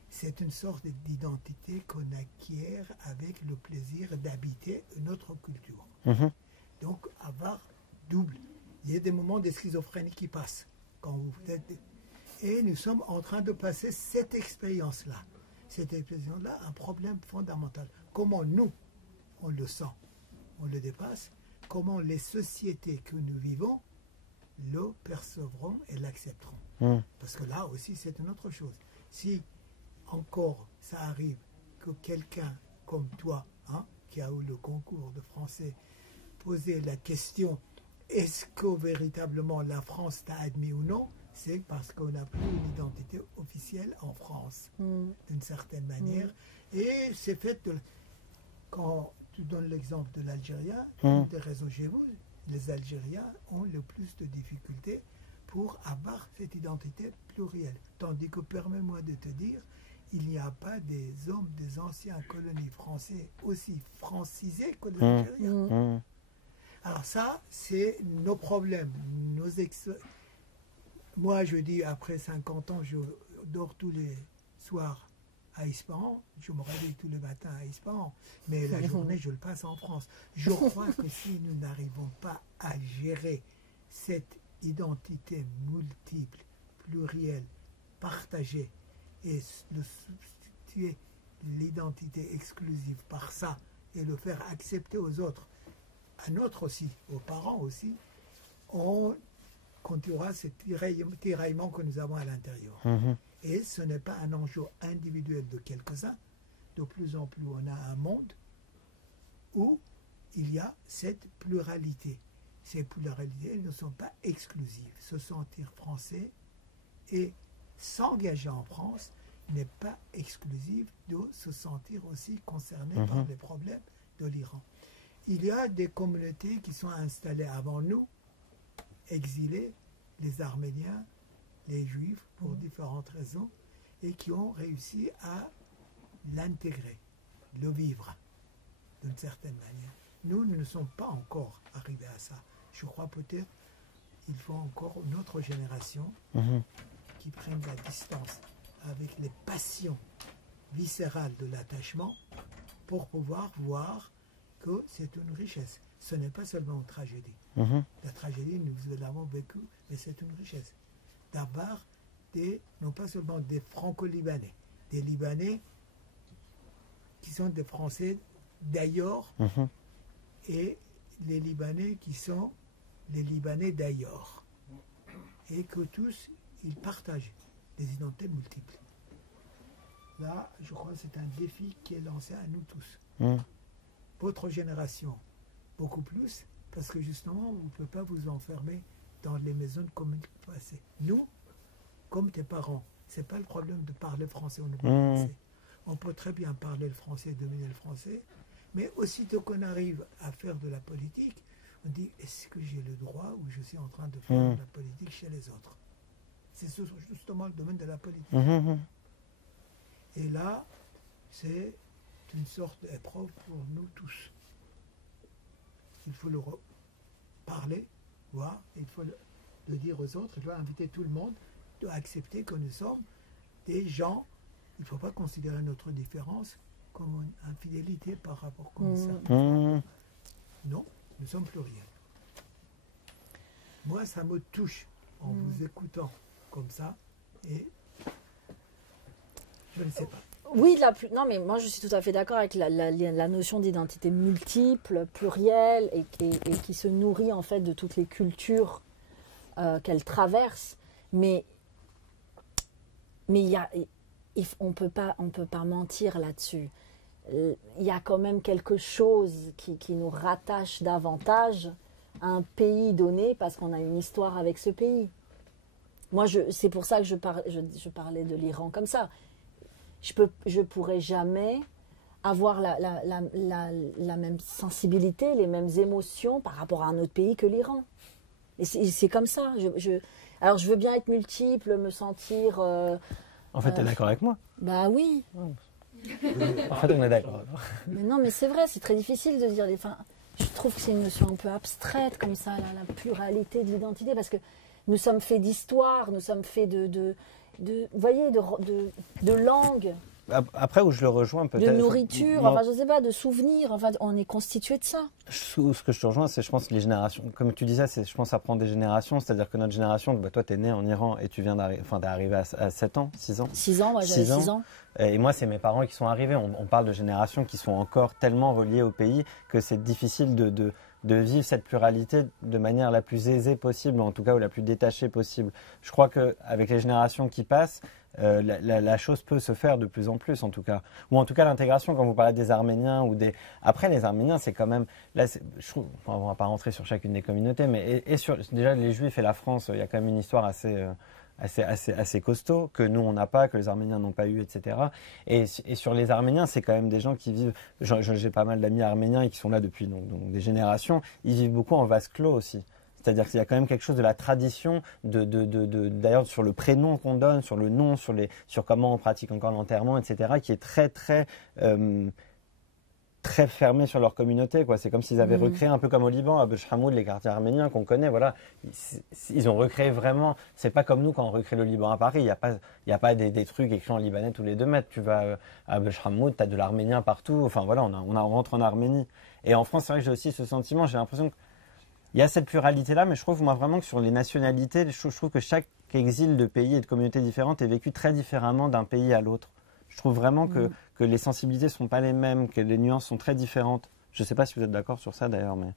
C'est une sorte d'identité qu'on acquiert avec le plaisir d'habiter une autre culture. Donc, avoir double. Il y a des moments de schizophrénie qui passent. Quand vous êtes... Et nous sommes en train de passer cette expérience-là. Cette expérience-là, un problème fondamental. Comment nous, on le sent, on le dépasse, comment les sociétés que nous vivons le percevront et l'accepteront. Parce que là aussi, c'est une autre chose. Si encore ça arrive que quelqu'un comme toi, qui a eu le concours de français, posait la question est-ce que véritablement la France t'a admis ou non, c'est parce qu'on n'a plus une identité officielle en France, d'une certaine manière. Et c'est fait, quand tu donnes l'exemple de l'Algérien, une des raisons chez vous, les Algériens ont le plus de difficultés pour avoir cette identité plurielle. Tandis que, permets-moi de te dire, il n'y a pas des hommes des anciennes colonies françaises aussi francisés que les Algériens. Alors ça, c'est nos problèmes. Moi, je dis, après 50 ans, je dors tous les soirs à Ispahan. Je me réveille tous les matins à Ispahan. Mais la journée, je le passe en France. Je crois que si nous n'arrivons pas à gérer cette identité multiple, plurielle, partagée, et de substituer l'identité exclusive par ça et le faire accepter aux autres, à notre aussi, aux parents aussi, on continuera ce tiraillement que nous avons à l'intérieur. Et ce n'est pas un enjeu individuel de quelques-uns. De plus en plus, on a un monde où il y a cette pluralité. Ces pluralités ne sont pas exclusives. Se sentir français et s'engager en France n'est pas exclusif de se sentir aussi concerné par les problèmes de l'Iran. Il y a des communautés qui sont installées avant nous, exilées, les Arméniens, les Juifs, pour différentes raisons, et qui ont réussi à l'intégrer, le vivre, d'une certaine manière. Nous ne sommes pas encore arrivés à ça. Je crois peut-être qu'il faut encore une autre génération qui prenne la distance avec les passions viscérales de l'attachement pour pouvoir voir que c'est une richesse. Ce n'est pas seulement une tragédie. La tragédie, nous l'avons vécue, mais c'est une richesse. D'avoir non pas seulement des franco-libanais, des Libanais qui sont des Français d'ailleurs, et les Libanais qui sont les Libanais d'ailleurs. Et que tous, ils partagent des identités multiples. Là, je crois que c'est un défi qui est lancé à nous tous. Votre génération, beaucoup plus, parce que justement, vous ne pouvez pas vous enfermer dans les maisons de communes passées. Nous, comme tes parents, ce n'est pas le problème de parler français ou ne pas français. On peut très bien parler le français, dominer le français, mais aussitôt qu'on arrive à faire de la politique, on dit, est-ce que j'ai le droit ou je suis en train de faire de la politique chez les autres? C'est justement le domaine de la politique. Et là, c'est une sorte d'épreuve pour nous tous. Il faut le parler, voir, il faut le dire aux autres, il faut inviter tout le monde à accepter que nous sommes des gens. Il ne faut pas considérer notre différence comme une infidélité par rapport à ça. Non, nous sommes pluriels. Moi, ça me touche en vous écoutant comme ça, et je ne sais pas. Oui, non, mais moi je suis tout à fait d'accord avec la notion d'identité multiple, plurielle, et qui se nourrit en fait de toutes les cultures qu'elle traverse. Mais on peut pas mentir là-dessus. Il y a quand même quelque chose qui nous rattache davantage à un pays donné parce qu'on a une histoire avec ce pays. Moi, c'est pour ça que je parlais de l'Iran comme ça. Je pourrais jamais avoir la même sensibilité, les mêmes émotions par rapport à un autre pays que l'Iran. Et c'est comme ça. Alors, je veux bien être multiple, me sentir... en fait, tu es d'accord avec moi? Bah oui. En fait, on est d'accord. Mais non, mais c'est vrai, c'est très difficile de dire... Enfin, je trouve que c'est une notion un peu abstraite, comme ça, la pluralité de l'identité, parce que nous sommes faits d'histoire, nous sommes faits de langue. Après, où je le rejoins peut-être... De nourriture, enfin, je sais pas, de souvenirs, enfin, on est constitué de ça. Ce que je te rejoins, c'est, je pense, les générations. Comme tu disais, je pense, ça prend des générations. C'est-à-dire que notre génération, toi, tu es né en Iran et tu viens d'arriver à 7 ans, 6 ans. 6 ans, ouais, j'avais 6 ans. Et moi, c'est mes parents qui sont arrivés. On parle de générations qui sont encore tellement reliées au pays que c'est difficile de vivre cette pluralité de manière la plus aisée possible, en tout cas, ou la plus détachée possible. Je crois qu'avec les générations qui passent, la chose peut se faire de plus en plus, en tout cas. Ou en tout cas, l'intégration, quand vous parlez des Arméniens ou des... Après, les Arméniens, c'est quand même... Là, je trouve... Enfin, on ne va pas rentrer sur chacune des communautés, mais déjà, les Juifs et la France, il y a quand même une histoire assez costaud, que nous, on n'a pas, que les Arméniens n'ont pas eu, etc. Et sur les Arméniens, c'est quand même des gens qui vivent... J'ai pas mal d'amis arméniens et qui sont là depuis donc des générations. Ils vivent beaucoup en vase clos aussi. C'est-à-dire qu'il y a quand même quelque chose de la tradition, d'ailleurs sur le prénom qu'on donne, sur le nom, sur comment on pratique encore l'enterrement, etc., qui est très, très, très fermé sur leur communauté, quoi. C'est comme s'ils avaient recréé, un peu comme au Liban, à Bechhamoud, les quartiers arméniens qu'on connaît, voilà. Ils ont recréé vraiment, c'est pas comme nous quand on recrée le Liban à Paris, il n'y a pas des trucs écrits en libanais tous les 2 mètres. Tu vas à Bechhamoud, tu as de l'arménien partout, enfin voilà, on rentre en Arménie. Et en France, c'est vrai que j'ai aussi ce sentiment, j'ai l'impression que il y a cette pluralité-là, mais je trouve moi vraiment que sur les nationalités, je trouve que chaque exil de pays et de communautés différentes est vécu très différemment d'un pays à l'autre. Je trouve vraiment que les sensibilités ne sont pas les mêmes, que les nuances sont très différentes. Je ne sais pas si vous êtes d'accord sur ça d'ailleurs, mais...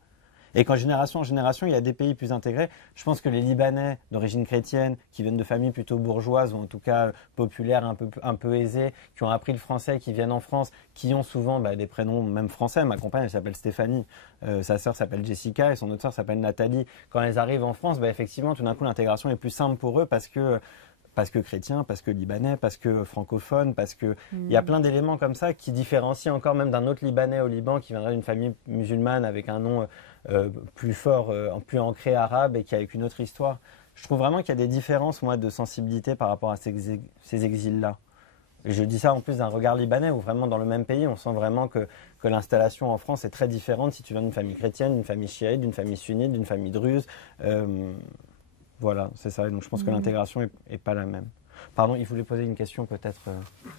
Et qu'en génération en génération, il y a des pays plus intégrés. Je pense que les Libanais d'origine chrétienne, qui viennent de familles plutôt bourgeoises ou en tout cas populaires, un peu aisées, qui ont appris le français, qui viennent en France, qui ont souvent des prénoms même français. Ma compagne, elle s'appelle Stéphanie, sa sœur s'appelle Jessica et son autre sœur s'appelle Nathalie. Quand elles arrivent en France, effectivement, tout d'un coup, l'intégration est plus simple pour eux parce que chrétiens, parce que libanais, parce que francophones, parce que il y a plein d'éléments comme ça qui différencient encore même d'un autre Libanais au Liban qui viendrait d'une famille musulmane avec un nom plus fort, plus ancré arabe et qui a une autre histoire. je trouve vraiment qu'il y a des différences, moi, de sensibilité par rapport à ces exils-là. Et je dis ça en plus d'un regard libanais, où vraiment dans le même pays, on sent vraiment que l'installation en France est très différente si tu viens d'une famille chrétienne, d'une famille chiite, d'une famille sunnite, d'une famille druze. Voilà, c'est ça. Donc je pense que l'intégration est pas la même. Pardon, il voulait poser une question peut-être.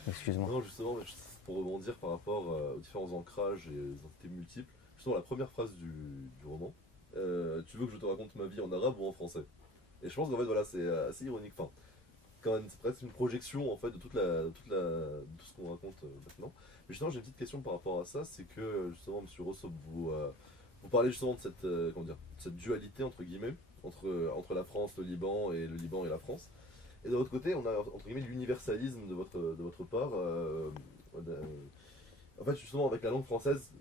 Excuse-moi. Non, justement, pour rebondir par rapport aux différents ancrages et aux entités multiples, justement la première phrase du roman, tu veux que je te raconte ma vie en arabe ou en français? Et je pense qu'en fait, voilà, c'est assez ironique. Enfin, quand même, c'est presque une projection en fait de de tout ce qu'on raconte maintenant. Mais justement, j'ai une petite question par rapport à ça, c'est que justement, Monsieur Rosso, vous parlez justement de cette dualité entre guillemets entre la France, le Liban et la France. Et de l'autre côté, on a entre guillemets l'universalisme de votre part. En fait, justement, avec la langue française,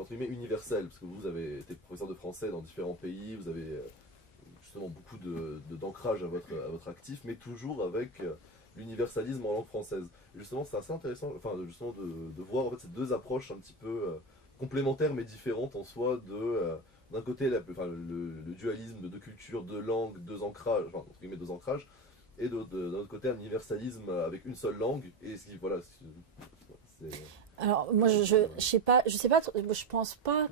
entre guillemets, universelle, parce que vous avez été professeur de français dans différents pays, vous avez justement beaucoup d'ancrage à votre actif, mais toujours avec l'universalisme en langue française. Et justement, c'est assez intéressant justement de voir en fait, ces deux approches un petit peu complémentaires mais différentes en soi d'un côté le dualisme de deux cultures, deux langues, deux ancrages, enfin, entre guillemets deux ancrages, et d'un autre côté un universalisme avec une seule langue. Et voilà, alors moi je sais pas, je pense pas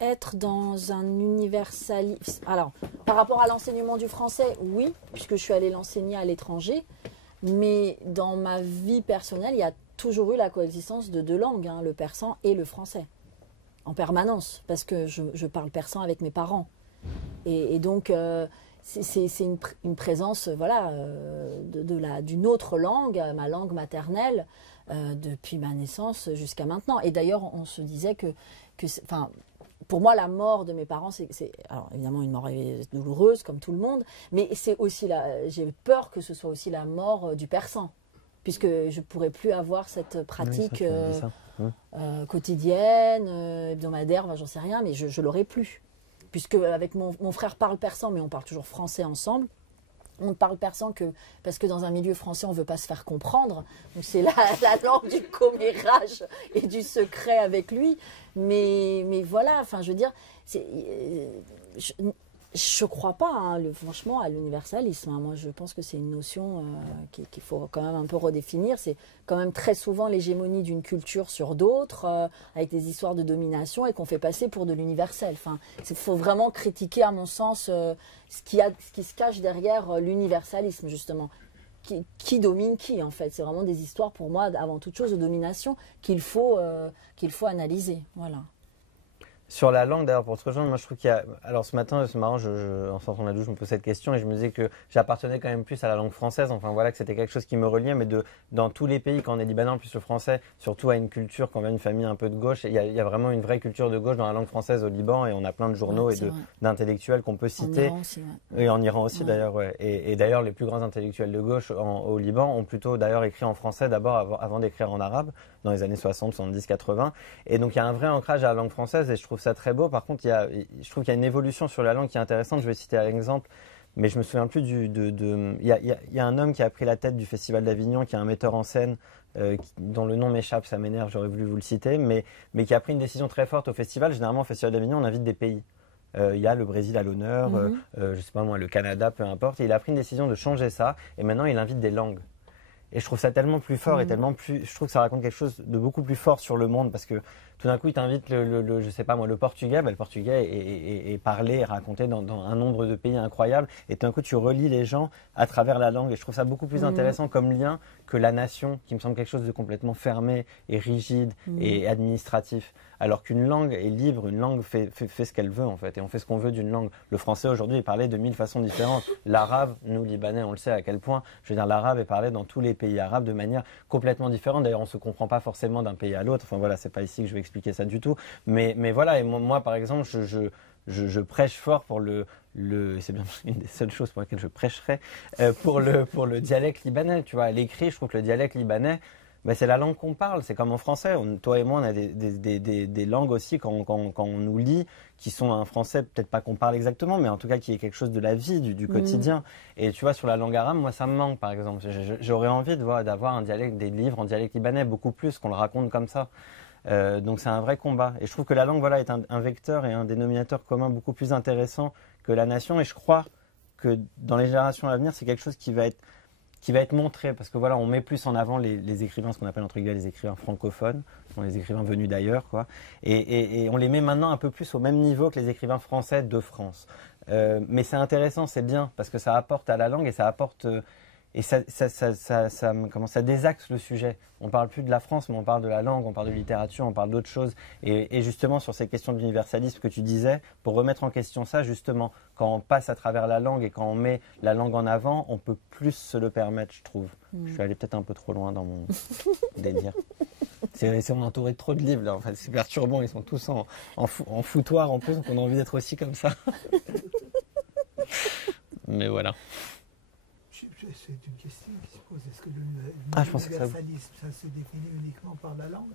être dans un universalisme. Alors par rapport à l'enseignement du français, oui, puisque je suis allée l'enseigner à l'étranger, mais dans ma vie personnelle, il y a toujours eu la coexistence de deux langues, hein, le persan et le français, en permanence, parce que je parle persan avec mes parents, et donc c'est une présence, voilà, d'une autre langue, ma langue maternelle, depuis ma naissance jusqu'à maintenant. Et d'ailleurs, on se disait que pour moi, la mort de mes parents, alors évidemment une mort douloureuse comme tout le monde, mais c'est aussi j'ai peur que ce soit aussi la mort du persan, puisque je pourrais plus avoir cette pratique quotidienne, hebdomadaire, j'en sais rien, mais je l'aurais plus. Puisque avec mon frère parle persan, mais on parle toujours français ensemble. On ne parle persan parce que dans un milieu français, on ne veut pas se faire comprendre. Donc c'est la langue du commérage et du secret avec lui. Mais voilà, enfin, je veux dire, je ne crois pas, hein, franchement, à l'universalisme. Hein. Moi, je pense que c'est une notion qu'il faut quand même un peu redéfinir. C'est quand même très souvent l'hégémonie d'une culture sur d'autres, avec des histoires de domination, et qu'on fait passer pour de l'universel. Enfin, il faut vraiment critiquer, à mon sens, ce qui se cache derrière l'universalisme, justement. Qui domine qui, en fait? C'est vraiment des histoires, pour moi, avant toute chose, de domination qu'il faut analyser. Voilà. Sur la langue, d'ailleurs, pour te rejoindre, moi je trouve qu'il y a... Alors ce matin, c'est marrant, en sortant de la douche, je me pose cette question et je me disais que j'appartenais quand même plus à la langue française. Enfin voilà, que c'était quelque chose qui me reliait, mais dans tous les pays, quand on est libanais, en plus le français, surtout à une culture, quand on vient d'une famille un peu de gauche, il y a vraiment une vraie culture de gauche dans la langue française au Liban, et on a plein de journaux d'intellectuels qu'on peut citer. En Iran aussi, ouais. Et en Iran aussi, d'ailleurs, ouais. Et d'ailleurs, les plus grands intellectuels de gauche au Liban ont plutôt d'ailleurs écrit en français d'abord avant d'écrire en arabe, dans les années 60, 70, 80. Et donc il y a un vrai ancrage à la langue française et je trouve ça très beau. Par contre, je trouve qu'il y a une évolution sur la langue qui est intéressante. Je vais citer un exemple, mais je me souviens plus il y a un homme qui a pris la tête du Festival d'Avignon, qui est un metteur en scène dont le nom m'échappe, ça m'énerve, j'aurais voulu vous le citer, mais qui a pris une décision très forte au festival. Généralement, au Festival d'Avignon, on invite des pays. Il y a le Brésil à l'honneur, je sais pas moi, le Canada, peu importe. Et il a pris une décision de changer ça, et maintenant il invite des langues. Et je trouve ça tellement plus fort et tellement plus. Je trouve que ça raconte quelque chose de beaucoup plus fort sur le monde, parce que tout d'un coup, il t'invite je sais pas moi, le portugais. Le portugais est parlé et raconté dans un nombre de pays incroyable. Et tout d'un coup, tu relis les gens à travers la langue. Et je trouve ça beaucoup plus intéressant comme lien que la nation, qui me semble quelque chose de complètement fermé et rigide et administratif. Alors qu'une langue est libre, une langue fait ce qu'elle veut en fait, et on fait ce qu'on veut d'une langue. Le français aujourd'hui est parlé de 1000 façons différentes. L'arabe, nous Libanais, on le sait à quel point. Je veux dire, l'arabe est parlé dans tous les pays arabes de manière complètement différente. D'ailleurs, on se comprend pas forcément d'un pays à l'autre. Enfin voilà, c'est pas ici que je vais expliquer ça du tout. Mais voilà, et moi par exemple, je prêche fort pour c'est bien une des seules choses pour lesquelles je prêcherais, pour le dialecte libanais. Tu vois, à l'écrit, je trouve que le dialecte libanais, c'est la langue qu'on parle, c'est comme en français. Toi et moi, on a des langues aussi quand on nous lit, qui sont un français, peut-être pas qu'on parle exactement, mais en tout cas qui est quelque chose de la vie, du quotidien. Et tu vois, sur la langue arabe, moi ça me manque par exemple. J'aurais envie d'avoir des livres en dialecte libanais, beaucoup plus qu'on le raconte comme ça. Donc c'est un vrai combat. Et je trouve que la langue est un vecteur et un dénominateur commun beaucoup plus intéressant que la nation. Et je crois que dans les générations à venir, c'est quelque chose qui va être montré, parce que voilà, on met plus en avant les écrivains, ce qu'on appelle entre guillemets les écrivains francophones, les écrivains venus d'ailleurs, quoi. Et on les met maintenant un peu plus au même niveau que les écrivains français de France. Mais c'est intéressant, c'est bien, parce que ça apporte à la langue et ça apporte... et ça désaxe le sujet. On ne parle plus de la France, mais on parle de la langue, on parle de littérature, on parle d'autres choses. Et justement, sur ces questions de l'universalisme que tu disais, pour remettre en question ça, justement, quand on passe à travers la langue et quand on met la langue en avant, on peut plus se le permettre, je trouve. Je suis allé peut-être un peu trop loin dans mon délire. C'est on est entouré de trop de livres, là. En fait, c'est perturbant, ils sont tous en foutoir en plus, donc on a envie d'être aussi comme ça. Mais voilà. C'est une question qui se pose. Est-ce que l'universalisme, ça se définit uniquement par la langue?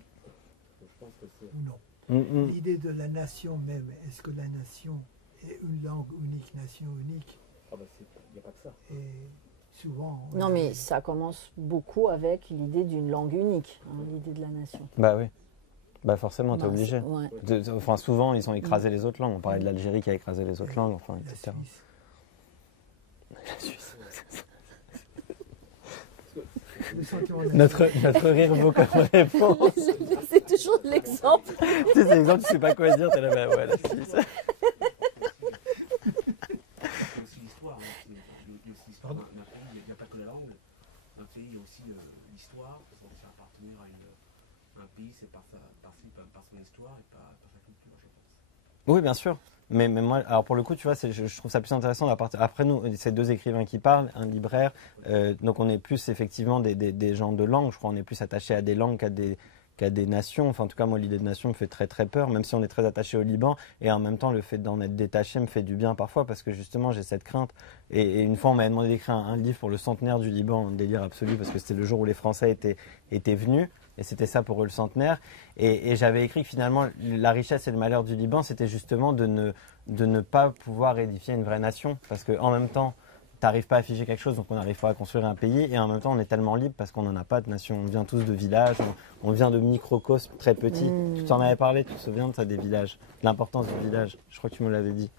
Je pense que c'est... Ou non? L'idée de la nation même, est-ce que la nation est une langue unique, nation unique? Ah bah il n'y a pas que ça. Et souvent... Non, mais ça commence beaucoup avec l'idée d'une langue unique, hein, l'idée de la nation. Bah oui. Bah forcément, t'es Bah, obligé. ouais. Enfin, souvent, ils ont écrasé les autres langues. On parlait de l'Algérie qui a écrasé les autres langues, enfin, etc. La Suisse. Notre rire vaut comme réponse. C'est toujours l'exemple. Tu sais, c'est l'exemple, tu sais pas quoi dire, t'es là, bah ouais, la Suisse. C'est aussi l'histoire. Il y a aussi l'histoire d'un pays, il n'y a pas que la langue. Un pays, il y a aussi l'histoire. Donc, c'est appartenir à un pays, c'est par son histoire et par sa culture, je pense. Oui, bien sûr. Mais moi, alors pour le coup, tu vois, je trouve ça plus intéressant. Après nous, c'est deux écrivains qui parlent, un libraire. Donc on est plus effectivement des gens de langue. Je crois on est plus attachés à des langues qu'à des nations. Enfin, en tout cas, moi, l'idée de nation me fait très très peur, même si on est très attaché au Liban. Et en même temps, le fait d'en être détaché me fait du bien parfois, parce que justement, j'ai cette crainte. Et une fois, on m'avait demandé d'écrire un livre pour le centenaire du Liban, un délire absolu, parce que c'était le jour où les Français étaient venus. Et c'était ça pour eux le centenaire. Et j'avais écrit que finalement, la richesse et le malheur du Liban, c'était justement de ne pas pouvoir édifier une vraie nation. Parce qu'en même temps, tu n'arrives pas à figer quelque chose, donc on n'arrive pas à construire un pays. Et en même temps, on est tellement libre parce qu'on n'en a pas de nation. On vient tous de villages, on vient de microcosmes très petits. Tu t'en avais parlé, tu te souviens de ça, des villages, l'importance du village. Je crois que tu me l'avais dit.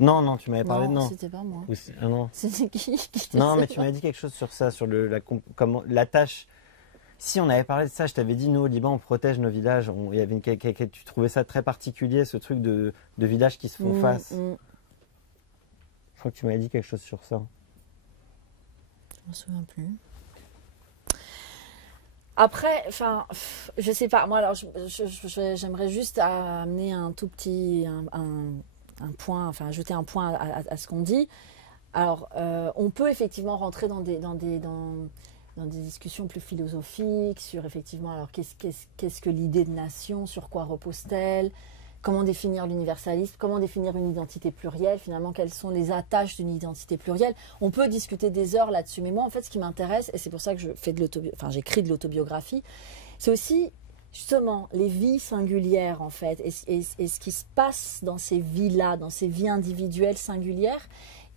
Non, tu m'avais parlé de non. Non, c'était pas moi. Non. C'était qui Non, mais tu m'avais dit quelque chose sur ça, sur la tâche. Si on avait parlé de ça, je t'avais dit, nous au Liban, on protège nos villages. Il y avait tu trouvais ça très particulier, ce truc de villages qui se font face. Je crois que tu m'avais dit quelque chose sur ça. Je me souviens plus. Après, enfin, je sais pas. Moi, alors, j'aimerais juste amener un tout petit un point, enfin, ajouter un point à ce qu'on dit. Alors, on peut effectivement rentrer dans des discussions plus philosophiques sur effectivement alors qu'est-ce que l'idée de nation, sur quoi repose-t-elle, comment définir l'universalisme, comment définir une identité plurielle, finalement quelles sont les attaches d'une identité plurielle. On peut discuter des heures là-dessus, mais moi en fait ce qui m'intéresse, et c'est pour ça que j'écris de l'autobiographie, c'est aussi justement les vies singulières en fait, et ce qui se passe dans ces vies-là, dans ces vies individuelles singulières.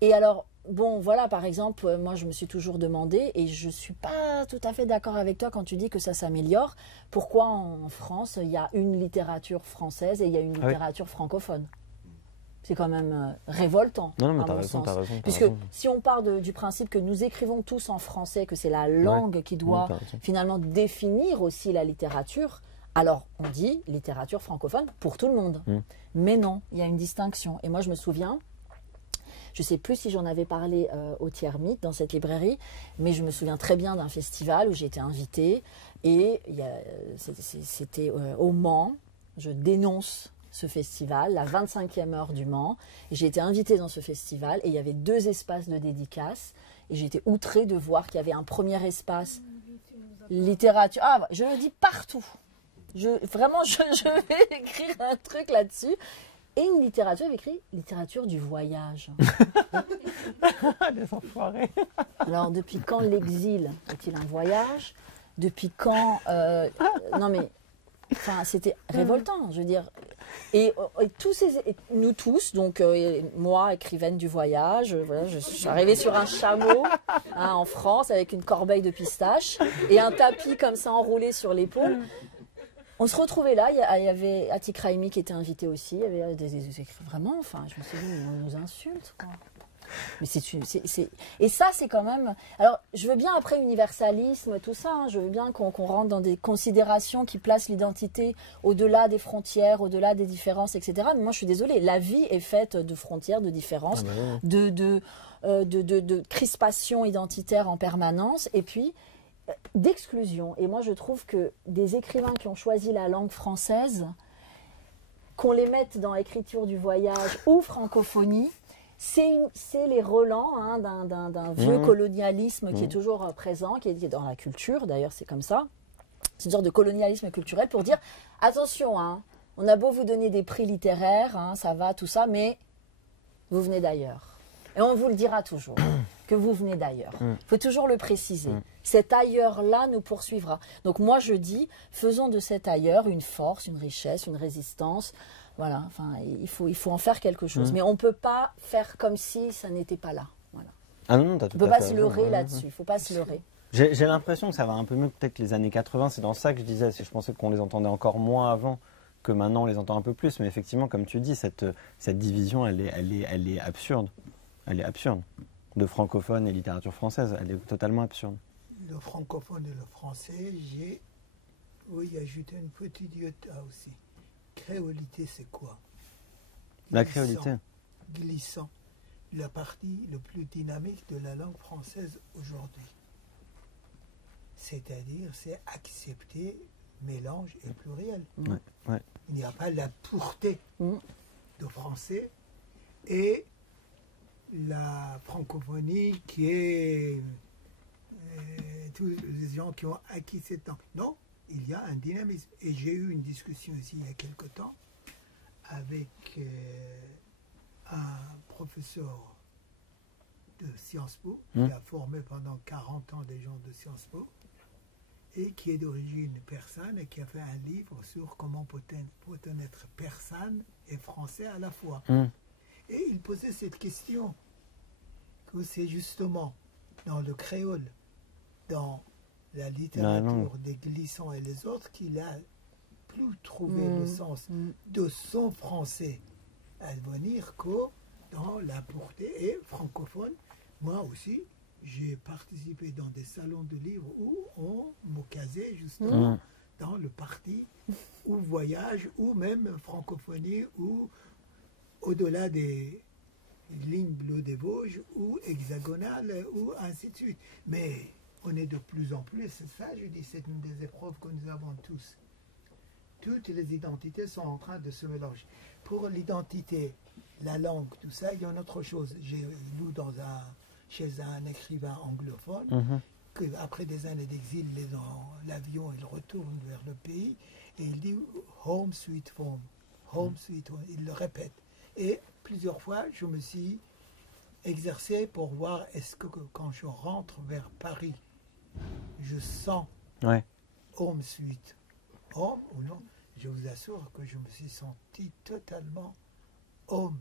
Et alors bon, voilà, par exemple, moi je me suis toujours demandé, et je ne suis pas tout à fait d'accord avec toi quand tu dis que ça s'améliore, pourquoi en France il y a une littérature française et il y a une littérature francophone. C'est quand même révoltant. Non, mais à t'as mon raison, sens. t'as Puisque raison. si on part du principe que nous écrivons tous en français, que c'est la langue qui doit finalement définir aussi la littérature, alors on dit littérature francophone pour tout le monde. Mais non, il y a une distinction. Et moi je me souviens, je ne sais plus si j'en avais parlé au Tiers-Mythe dans cette librairie, mais je me souviens très bien d'un festival où j'ai été invitée, et c'était au Mans. Je dénonce ce festival, la 25e heure du Mans. J'ai été invitée dans ce festival et il y avait 2 espaces de dédicaces, et j'ai été outrée de voir qu'il y avait un premier espace littérature. Ah, je le dis partout. Je vais écrire un truc là-dessus. Et une littérature, avait écrit littérature du voyage. Les enfoirés. Alors, depuis quand l'exil est-il un voyage? Depuis quand... non mais, enfin, c'était révoltant, je veux dire. Et nous tous, donc moi, écrivaine du voyage, voilà, je suis arrivée sur un chameau en France avec une corbeille de pistaches et un tapis comme ça enroulé sur l'épaule. On se retrouvait là, il y avait Atik Raimi qui était invité aussi, il y avait des écrits vraiment, enfin, je me suis dit, mais on nous insulte, quoi. Mais et ça, c'est quand même... Alors, je veux bien, après, universalisme, tout ça, hein, je veux bien qu'on rentre dans des considérations qui placent l'identité au-delà des frontières, au-delà des différences, etc. Mais moi, je suis désolée, la vie est faite de frontières, de différences, de crispation identitaire en permanence, et puis d'exclusion. Et moi, je trouve que des écrivains qui ont choisi la langue française, qu'on les mette dans écriture du voyage ou francophonie, c'est les relents hein, d'un vieux colonialisme qui est toujours présent, qui est dans la culture, d'ailleurs c'est comme ça. C'est une sorte de colonialisme culturel pour dire, attention, hein, on a beau vous donner des prix littéraires, hein, ça va, tout ça, mais vous venez d'ailleurs. Et on vous le dira toujours, que vous venez d'ailleurs. Il faut toujours le préciser. Cet ailleurs-là nous poursuivra. Donc moi je dis, faisons de cet ailleurs une force, une richesse, une résistance. Voilà, enfin, il faut en faire quelque chose. Mais on ne peut pas faire comme si ça n'était pas là. Voilà. Ah non, t'as tout on ne peut à pas fait se raison, leurrer là-dessus. Il ne faut pas se leurrer. J'ai l'impression que ça va un peu mieux peut-être que les années 80. C'est dans ça que je disais. Je pensais qu'on les entendait encore moins avant que maintenant on les entend un peu plus. Mais effectivement, comme tu dis, cette division, elle est absurde. Elle est absurde. De francophone et littérature française, elle est totalement absurde. Le francophone et le français, j'ai ajouté une petite iota aussi. Créolité, c'est quoi? La créolité. Glissant. La partie le plus dynamique de la langue française aujourd'hui. C'est-à-dire, c'est accepter mélange et pluriel. Ouais. Il n'y a pas la pureté de français et la francophonie qui est tous les gens qui ont acquis cette langue. Non, il y a un dynamisme. Et j'ai eu une discussion ici il y a quelque temps avec un professeur de Sciences Po qui a formé pendant 40 ans des gens de Sciences Po et qui est d'origine persane et qui a fait un livre sur comment peut-on être persane et français à la fois. Et il posait cette question, que c'est justement dans le créole, dans la littérature des Glissants et les autres, qu'il a plus trouvé le sens de son français à venir que dans la pureté et francophone. Moi aussi, j'ai participé dans des salons de livres où on me casait justement dans le parti ou voyage ou même francophonie ou au-delà des lignes bleues des Vosges ou hexagonales ou ainsi de suite. Mais on est de plus en plus, c'est ça je dis, c'est une des épreuves que nous avons tous. Toutes les identités sont en train de se mélanger. Pour l'identité, la langue, tout ça, il y a une autre chose. J'ai lu chez un écrivain anglophone qu'après des années d'exil, il est dans l'avion, il retourne vers le pays et il dit « Home sweet home »,« Home sweet home », il le répète. Et plusieurs fois, je me suis exercé pour voir est-ce que quand je rentre vers Paris, je sens home sweet home ou non. Je vous assure que je me suis senti totalement home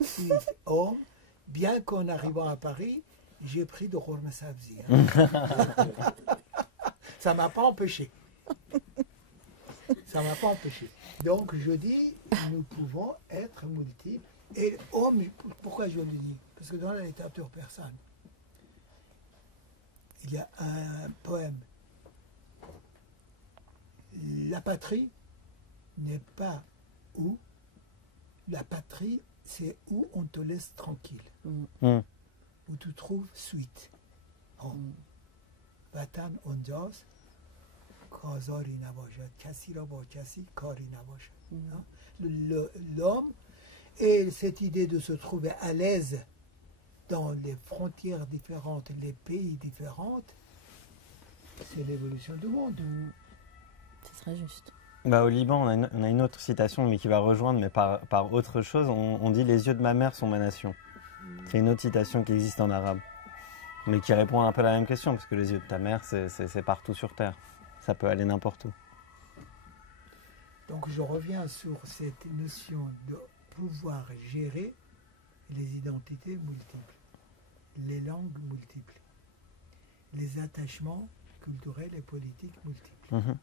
sweet home, bien qu'en arrivant à Paris, j'ai pris de Horme Sabzi. Ça ne m'a pas empêché. Ça ne m'a pas empêché. Donc je dis, nous pouvons être multiples. Et homme, pourquoi je le dis? Parce que dans la littérature persane, il y a un poème. La patrie n'est pas où. La patrie, c'est où on te laisse tranquille. Où tu trouves suite. Vatan onjas, kazari nabashad. Kasi ra ba kasi kari nabashad. L'homme, et cette idée de se trouver à l'aise dans les frontières différentes, les pays différents, c'est l'évolution du monde. C'est très juste. Au Liban, on a une autre citation, mais qui va rejoindre, mais par autre chose. On dit « Les yeux de ma mère sont ma nation ». C'est une autre citation qui existe en arabe, mais qui répond un peu à la même question, parce que les yeux de ta mère, c'est partout sur Terre. Ça peut aller n'importe où. Donc je reviens sur cette notion de pouvoir gérer les identités multiples, les langues multiples, les attachements culturels et politiques multiples.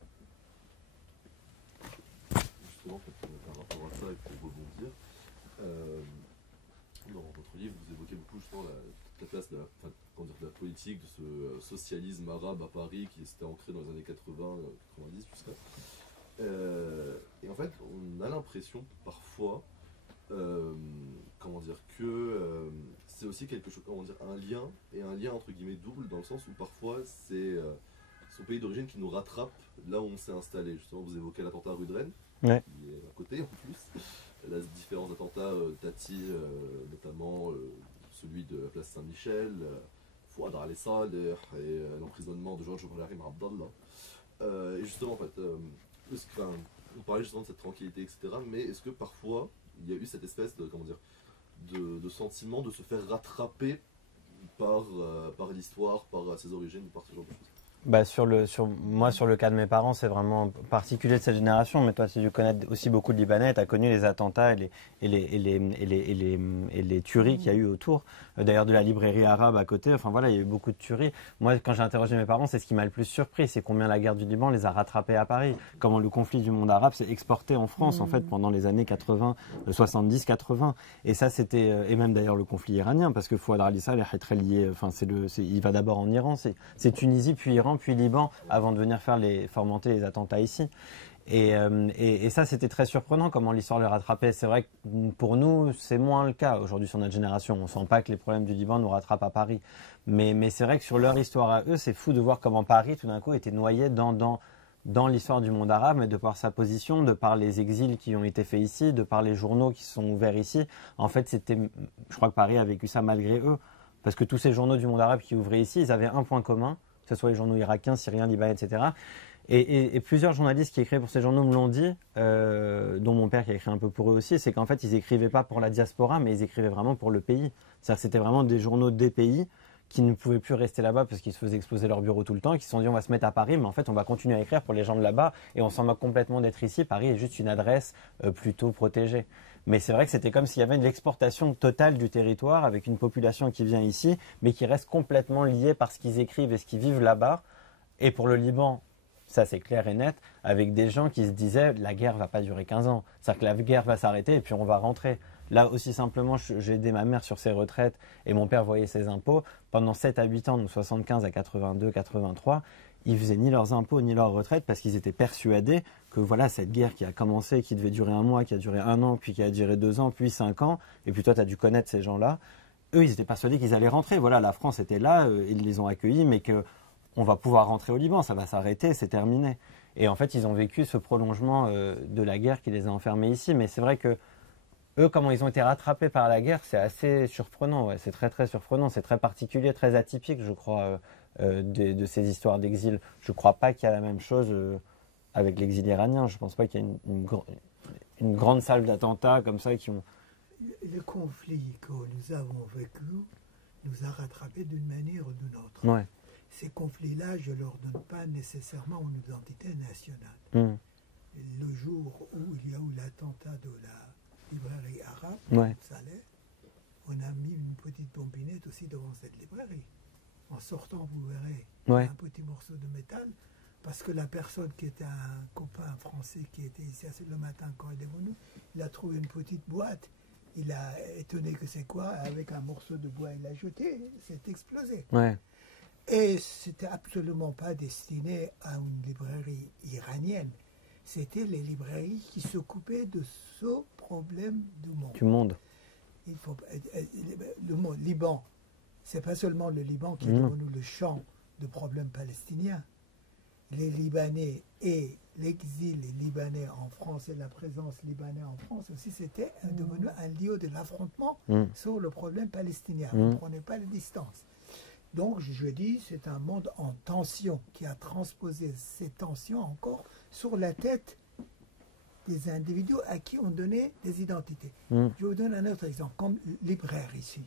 Justement, par rapport à ça et pour rebondir, Dans votre livre, vous évoquez beaucoup justement la place de la politique, de ce socialisme arabe à Paris qui s'était ancré dans les années 80-90 jusqu'à. Et en fait, on a l'impression parfois, que c'est aussi quelque chose, un lien entre guillemets double, dans le sens où parfois c'est son pays d'origine qui nous rattrape là où on s'est installé. Justement, vous évoquez l'attentat rue de Rennes, Ouais. qui est à côté en plus. Là, différents attentats, Tati, notamment celui de la place Saint-Michel, Fouad al-Saleh et l'emprisonnement de Georges Brahim Abdallah. Et justement, en fait, on parlait justement de cette tranquillité, etc. Mais est-ce que parfois il y a eu cette espèce de sentiment de se faire rattraper par l'histoire, par ses origines, par ce genre de choses? Bah sur le cas de mes parents, c'est vraiment particulier de cette génération. Mais toi, si tu connais aussi beaucoup de Libanais, tu as connu les attentats et les tueries qu'il y a eu autour. D'ailleurs, de la librairie arabe à côté. Enfin voilà, il y a eu beaucoup de tueries. Moi, quand j'ai interrogé mes parents, c'est ce qui m'a le plus surpris, c'est combien la guerre du Liban les a rattrapés à Paris. Comment le conflit du monde arabe s'est exporté en France en fait pendant les années 80, 70, 80. Et ça, c'était et même d'ailleurs le conflit iranien, parce que Fouad al-Saleh est très lié. Enfin, il va d'abord en Iran, c'est Tunisie puis Iran puis Liban, avant de venir fomenter les attentats ici. Et ça, c'était très surprenant comment l'histoire le rattrapait. C'est vrai que pour nous, c'est moins le cas aujourd'hui sur notre génération. On ne sent pas que les problèmes du Liban nous rattrapent à Paris. Mais c'est vrai que sur leur histoire à eux, c'est fou de voir comment Paris, tout d'un coup, était noyé dans l'histoire du monde arabe, mais de par sa position, de par les exils qui ont été faits ici, de par les journaux qui se sont ouverts ici. En fait, je crois que Paris a vécu ça malgré eux. Parce que tous ces journaux du monde arabe qui ouvraient ici, ils avaient un point commun, que ce soit les journaux irakiens, syriens, libanais, etc. Et plusieurs journalistes qui écrivaient pour ces journaux me l'ont dit, dont mon père qui a écrit un peu pour eux aussi, c'est qu'en fait, ils n'écrivaient pas pour la diaspora, mais ils écrivaient vraiment pour le pays. C'est-à-dire que c'était vraiment des journaux des pays qui ne pouvaient plus rester là-bas parce qu'ils se faisaient exploser leur bureau tout le temps, et qui se sont dit on va se mettre à Paris, mais en fait on va continuer à écrire pour les gens de là-bas, et on s'en moque complètement d'être ici. Paris est juste une adresse plutôt protégée. Mais c'est vrai que c'était comme s'il y avait de l'exportation totale du territoire avec une population qui vient ici, mais qui reste complètement liée par ce qu'ils écrivent et ce qu'ils vivent là-bas. Et pour le Liban, ça c'est clair et net, avec des gens qui se disaient la guerre va pas durer 15 ans. C'est-à-dire que la guerre va s'arrêter et puis on va rentrer. Là aussi simplement, j'ai aidé ma mère sur ses retraites et mon père voyait ses impôts. Pendant 7 à 8 ans, donc 75 à 82, 83, ils faisaient ni leurs impôts ni leurs retraites parce qu'ils étaient persuadés que voilà, cette guerre qui a commencé, qui devait durer un mois, qui a duré 1 an, puis qui a duré 2 ans, puis 5 ans, et puis toi tu as dû connaître ces gens-là, eux ils étaient persuadés qu'ils allaient rentrer. Voilà, la France était là, ils les ont accueillis, mais qu'on va pouvoir rentrer au Liban, ça va s'arrêter, c'est terminé. Et en fait ils ont vécu ce prolongement de la guerre qui les a enfermés ici. Mais c'est vrai que eux, comment ils ont été rattrapés par la guerre, c'est assez surprenant. Ouais. C'est très très surprenant, c'est très particulier, très atypique, je crois, de ces histoires d'exil. Je ne crois pas qu'il y a la même chose avec l'exil iranien. Je ne pense pas qu'il y ait une grande salve d'attentats comme ça qui ont... Le conflit que nous avons vécu nous a rattrapés d'une manière ou d'une autre. Ouais. Ces conflits-là, je ne leur donne pas nécessairement une identité nationale. Le jour où il y a eu l'attentat de la librairie arabe, Ouais. Saleh, on a mis une petite pompinette aussi devant cette librairie. En sortant, vous verrez, Ouais. un petit morceau de métal, parce que la personne qui était un copain français qui était ici le matin quand il est venu, il a trouvé une petite boîte, il a étonné que c'est quoi, avec un morceau de bois, il a jeté, c'est explosé. Ouais. Et c'était absolument pas destiné à une librairie iranienne. C'était les librairies qui s'occupaient de ce problème du monde. Du monde. Il faut, le monde, Liban, c'est pas seulement le Liban qui est devenu le champ de problèmes palestiniens. Les Libanais et l'exil libanais en France et la présence libanaise en France aussi, c'était devenu un lieu de l'affrontement sur le problème palestinien. On ne prenait pas les distances. Donc, je dis, c'est un monde en tension qui a transposé ces tensions encore sur la tête des individus à qui on donnait des identités. Je vous donne un autre exemple, comme libraire ici.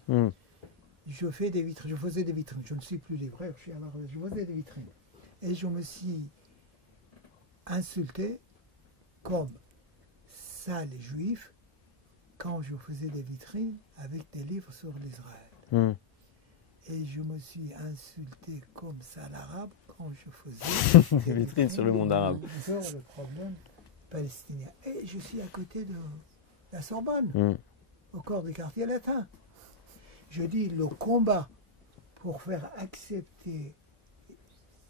Je fais des vitrines, je faisais des vitrines. Je ne suis plus libraire, je faisais des vitrines. Et je me suis insulté comme ça les juifs quand je faisais des vitrines avec des livres sur l'Israël. Et je me suis insulté comme ça l'arabe quand je faisais des vitrines sur le monde arabe. Sur le problème palestinien. Et je suis à côté de la Sorbonne, au corps du quartier latin. Je dis le combat pour faire accepter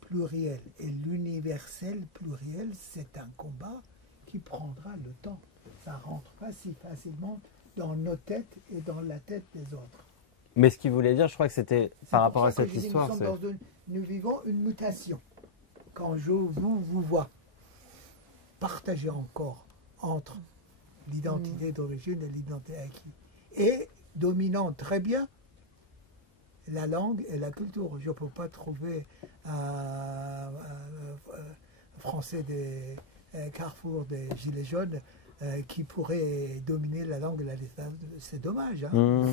pluriel et l'universel pluriel, c'est un combat qui prendra le temps. Ça ne rentre pas si facilement dans nos têtes et dans la tête des autres. Mais ce qu'il voulait dire, je crois que c'était par rapport à cette Je dis, histoire. nous vivons une mutation. Quand je vous vois partager encore entre l'identité d'origine et l'identité acquise, et dominant très bien la langue et la culture. Je ne peux pas trouver un français des carrefours des Gilets jaunes qui pourrait dominer la langue et la littérature. C'est dommage, hein,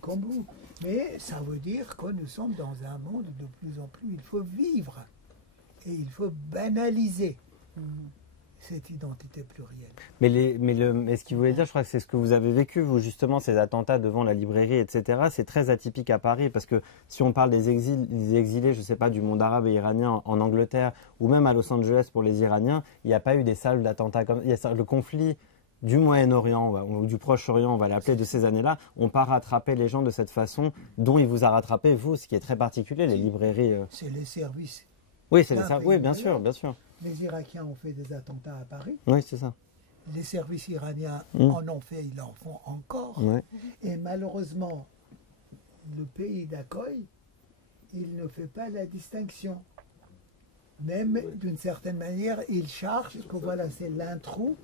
comme vous. Mais ça veut dire que nous sommes dans un monde de plus en plus. Il faut vivre et il faut banaliser cette identité plurielle. Mais ce qu'il voulait dire, je crois que c'est ce que vous avez vécu, vous, justement, ces attentats devant la librairie, etc. C'est très atypique à Paris, parce que si on parle des exilés, je ne sais pas, du monde arabe et iranien en Angleterre, ou même à Los Angeles pour les Iraniens, il n'y a pas eu des salves d'attentats comme... Le conflit du Moyen-Orient, ou du Proche-Orient, on va l'appeler, de ces années-là, on pas rattrapé les gens de cette façon dont il vous a rattrapé, vous, ce qui est très particulier, les librairies... C'est les services. Oui, c'est oui, bien sûr, bien sûr. Les Irakiens ont fait des attentats à Paris. Oui, c'est ça. Les services iraniens en ont fait, ils en font encore. Ouais. Et malheureusement, le pays d'accueil, il ne fait pas la distinction. Même d'une certaine manière, il charge que voilà, c'est l'intrus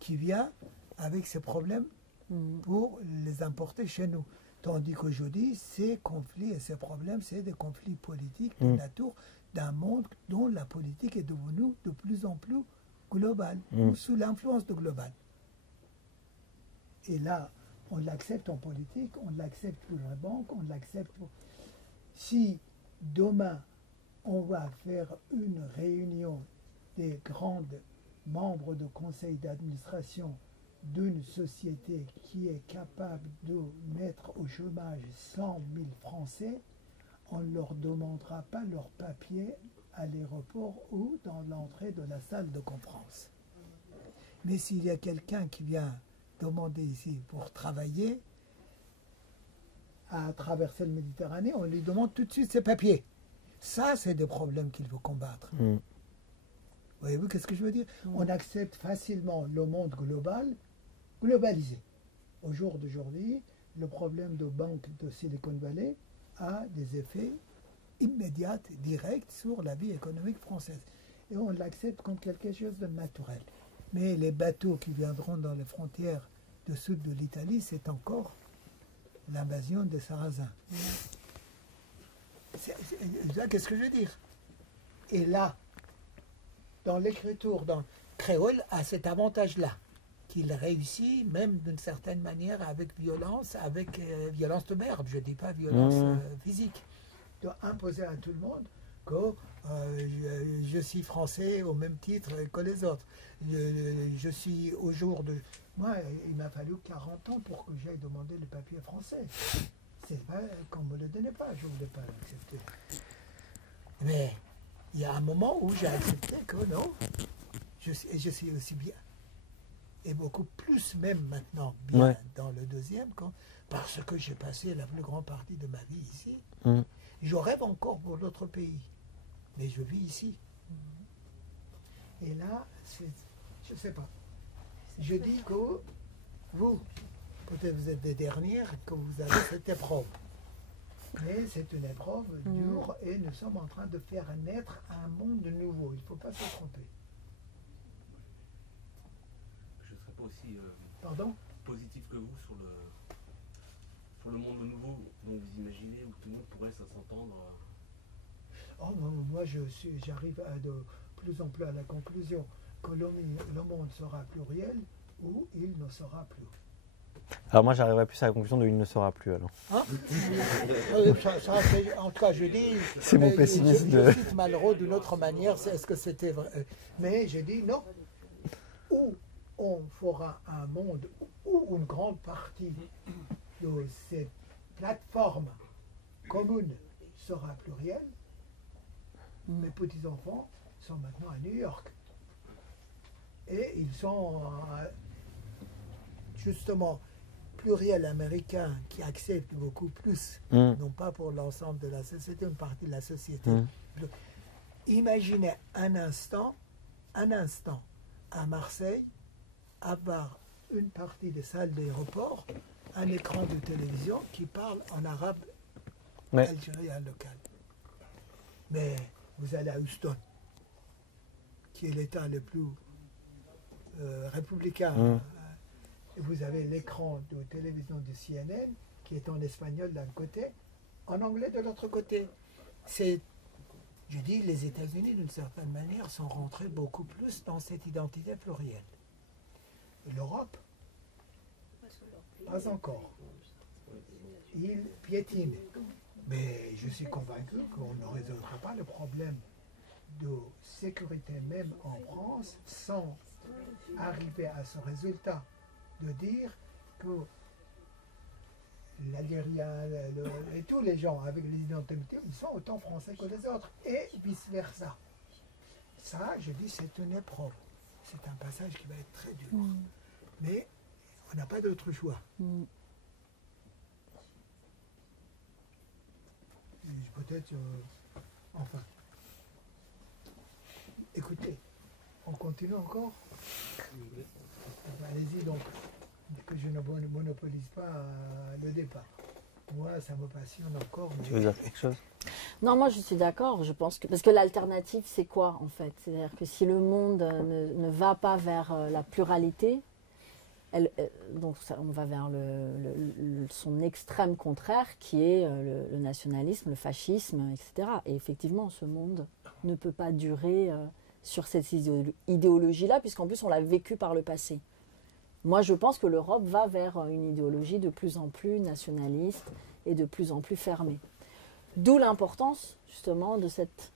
qui vient avec ses problèmes pour les importer chez nous. Tandis qu'aujourd'hui, ces conflits et ces problèmes, c'est des conflits politiques de nature d'un monde dont la politique est devenue de plus en plus globale, ou sous l'influence de global. Et là, on l'accepte en politique, on l'accepte pour la banque, on l'accepte pour... Si demain, on va faire une réunion des grands membres de conseil d'administration d'une société qui est capable de mettre au chômage 100 000 Français, on ne leur demandera pas leur papier à l'aéroport ou dans l'entrée de la salle de conférence. Mais s'il y a quelqu'un qui vient demander ici pour travailler, à traverser le Méditerranée, on lui demande tout de suite ses papiers. Ça, c'est des problèmes qu'il faut combattre. Voyez-vous qu'est-ce que je veux dire? On accepte facilement le monde globalisé. Au jour d'aujourd'hui, le problème de banque de Silicon Valley a des effets immédiats, directs sur la vie économique française. Et on l'accepte comme quelque chose de naturel. Mais les bateaux qui viendront dans les frontières du sud de l'Italie, c'est encore l'invasion des Sarrasins. Qu'est-ce que je veux dire? Et là, dans l'écriture, dans le créole, a cet avantage-là, qu'il réussit même d'une certaine manière avec violence, violence de merde, je ne dis pas violence physique, de imposer à tout le monde que je suis français au même titre que les autres. Je suis au jour de... Moi, il m'a fallu 40 ans pour que j'aille demander le papier français. C'est pas qu'on ne me le donnait pas, je ne voulais pas l'accepter. Mais il y a un moment où j'ai accepté que non, je suis aussi bien. Et beaucoup plus même maintenant bien dans le deuxième, parce que j'ai passé la plus grande partie de ma vie ici. Je rêve encore pour l'autre pays, mais je vis ici. Et là, je ne sais pas. Je dis que vous, peut-être vous êtes des dernières, que vous avez cette épreuve. Mais c'est une épreuve dure et nous sommes en train de faire naître un monde nouveau. Il ne faut pas se tromper. Je ne serais pas aussi positif que vous sur le monde nouveau dont vous imaginez, où tout le monde pourrait s'entendre. Moi, j'arrive de plus en plus à la conclusion que le monde sera pluriel ou il ne sera plus. Alors moi, j'arriverai plus à la conclusion de il ne sera plus, alors. Hein en tout cas, je dis... C'est mon pessimisme. Je cite Malraux d'une autre manière, est-ce que c'était vrai? Mais je dis non. Ou on fera un monde où une grande partie de ces plateformes communes sera plurielle. Mes petits-enfants sont maintenant à New York. Et ils sont justement pluriel américain qui accepte beaucoup plus, non pas pour l'ensemble de la société, une partie de la société. Imaginez un instant, à Marseille, avoir une partie des salles d'aéroport, un écran de télévision qui parle en arabe algérien local. Mais vous allez à Houston, qui est l'État le plus républicain, et vous avez l'écran de télévision de CNN qui est en espagnol d'un côté, en anglais de l'autre côté. Je dis, les États-Unis, d'une certaine manière, sont rentrés beaucoup plus dans cette identité plurielle. L'Europe, pas encore. Il piétine. Mais je suis convaincu qu'on ne résoudra pas le problème de sécurité même en France sans arriver à ce résultat de dire que l'Algérien et tous les gens avec les identités, ils sont autant français que les autres, et vice-versa. Ça, je dis, c'est une épreuve. C'est un passage qui va être très dur. Mais on n'a pas d'autre choix. Peut-être, enfin. Écoutez, on continue encore? Allez-y donc, que je ne monopolise pas le débat. Moi, ça me passionne encore. Mais... Tu veux dire quelque chose? Non, moi je suis d'accord. Je pense que parce que l'alternative, c'est quoi en fait? C'est-à-dire que si le monde ne va pas vers la pluralité, donc on va vers son extrême contraire, qui est le nationalisme, le fascisme, etc. Et effectivement, ce monde ne peut pas durer sur cette idéologie-là, puisqu'en plus on l'a vécu par le passé. Moi, je pense que l'Europe va vers une idéologie de plus en plus nationaliste et de plus en plus fermée. D'où l'importance, justement, de cette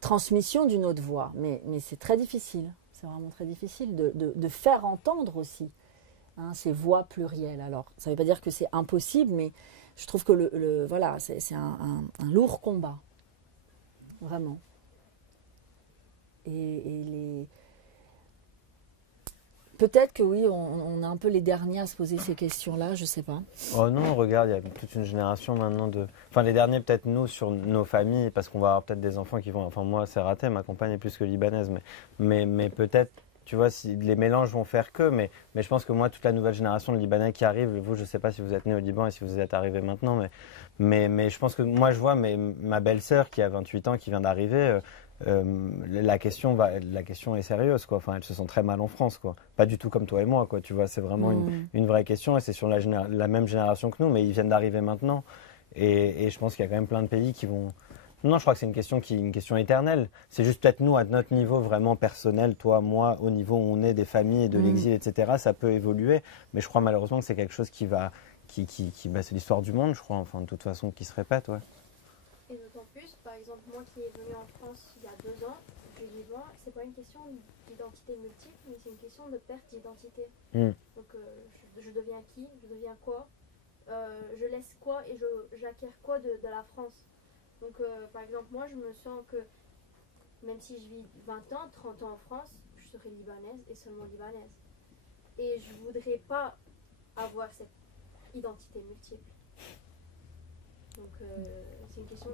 transmission d'une autre voix. Mais c'est très difficile, c'est vraiment très difficile de faire entendre aussi ces voix plurielles. Alors, ça ne veut pas dire que c'est impossible, mais je trouve que voilà, c'est un lourd combat, vraiment. Peut-être que oui, on a un peu les derniers à se poser ces questions-là, je ne sais pas. Oh non, regarde, il y a toute une génération maintenant de... Enfin, les derniers, peut-être nous, sur nos familles, parce qu'on va avoir peut-être des enfants qui vont... Enfin, moi, c'est raté, ma compagne est plus que libanaise, mais peut-être, tu vois, si les mélanges vont faire que... Mais je pense que moi, toute la nouvelle génération de Libanais qui arrive, vous, je ne sais pas si vous êtes né au Liban et si vous êtes arrivé maintenant, mais je pense que moi, je vois ma belle-sœur qui a 28 ans, qui vient d'arriver... la question est sérieuse, quoi. Enfin, elle se sent très mal en France, quoi. Pas du tout comme toi et moi, quoi. Tu vois, c'est vraiment une vraie question, et c'est sur la même génération que nous, mais ils viennent d'arriver maintenant, et je pense qu'il y a quand même plein de pays qui vont... Non, je crois que c'est une question éternelle. C'est juste peut-être nous, à notre niveau vraiment personnel, toi, moi, au niveau où on est des familles et de l'exil, etc., ça peut évoluer, mais je crois malheureusement que c'est quelque chose qui c'est l'histoire du monde, je crois, enfin, de toute façon, qui se répète, ouais. Et d'autant plus, par exemple, moi qui est venu en France il y a 2 ans, du Liban, c'est pas une question d'identité multiple, mais c'est une question de perte d'identité. Donc je deviens qui? Je deviens quoi? Je laisse quoi et j'acquiers quoi de la France? Donc par exemple, moi je me sens que même si je vis 20 ans, 30 ans en France, je serai libanaise et seulement libanaise. Et je voudrais pas avoir cette identité multiple. Donc c'est une question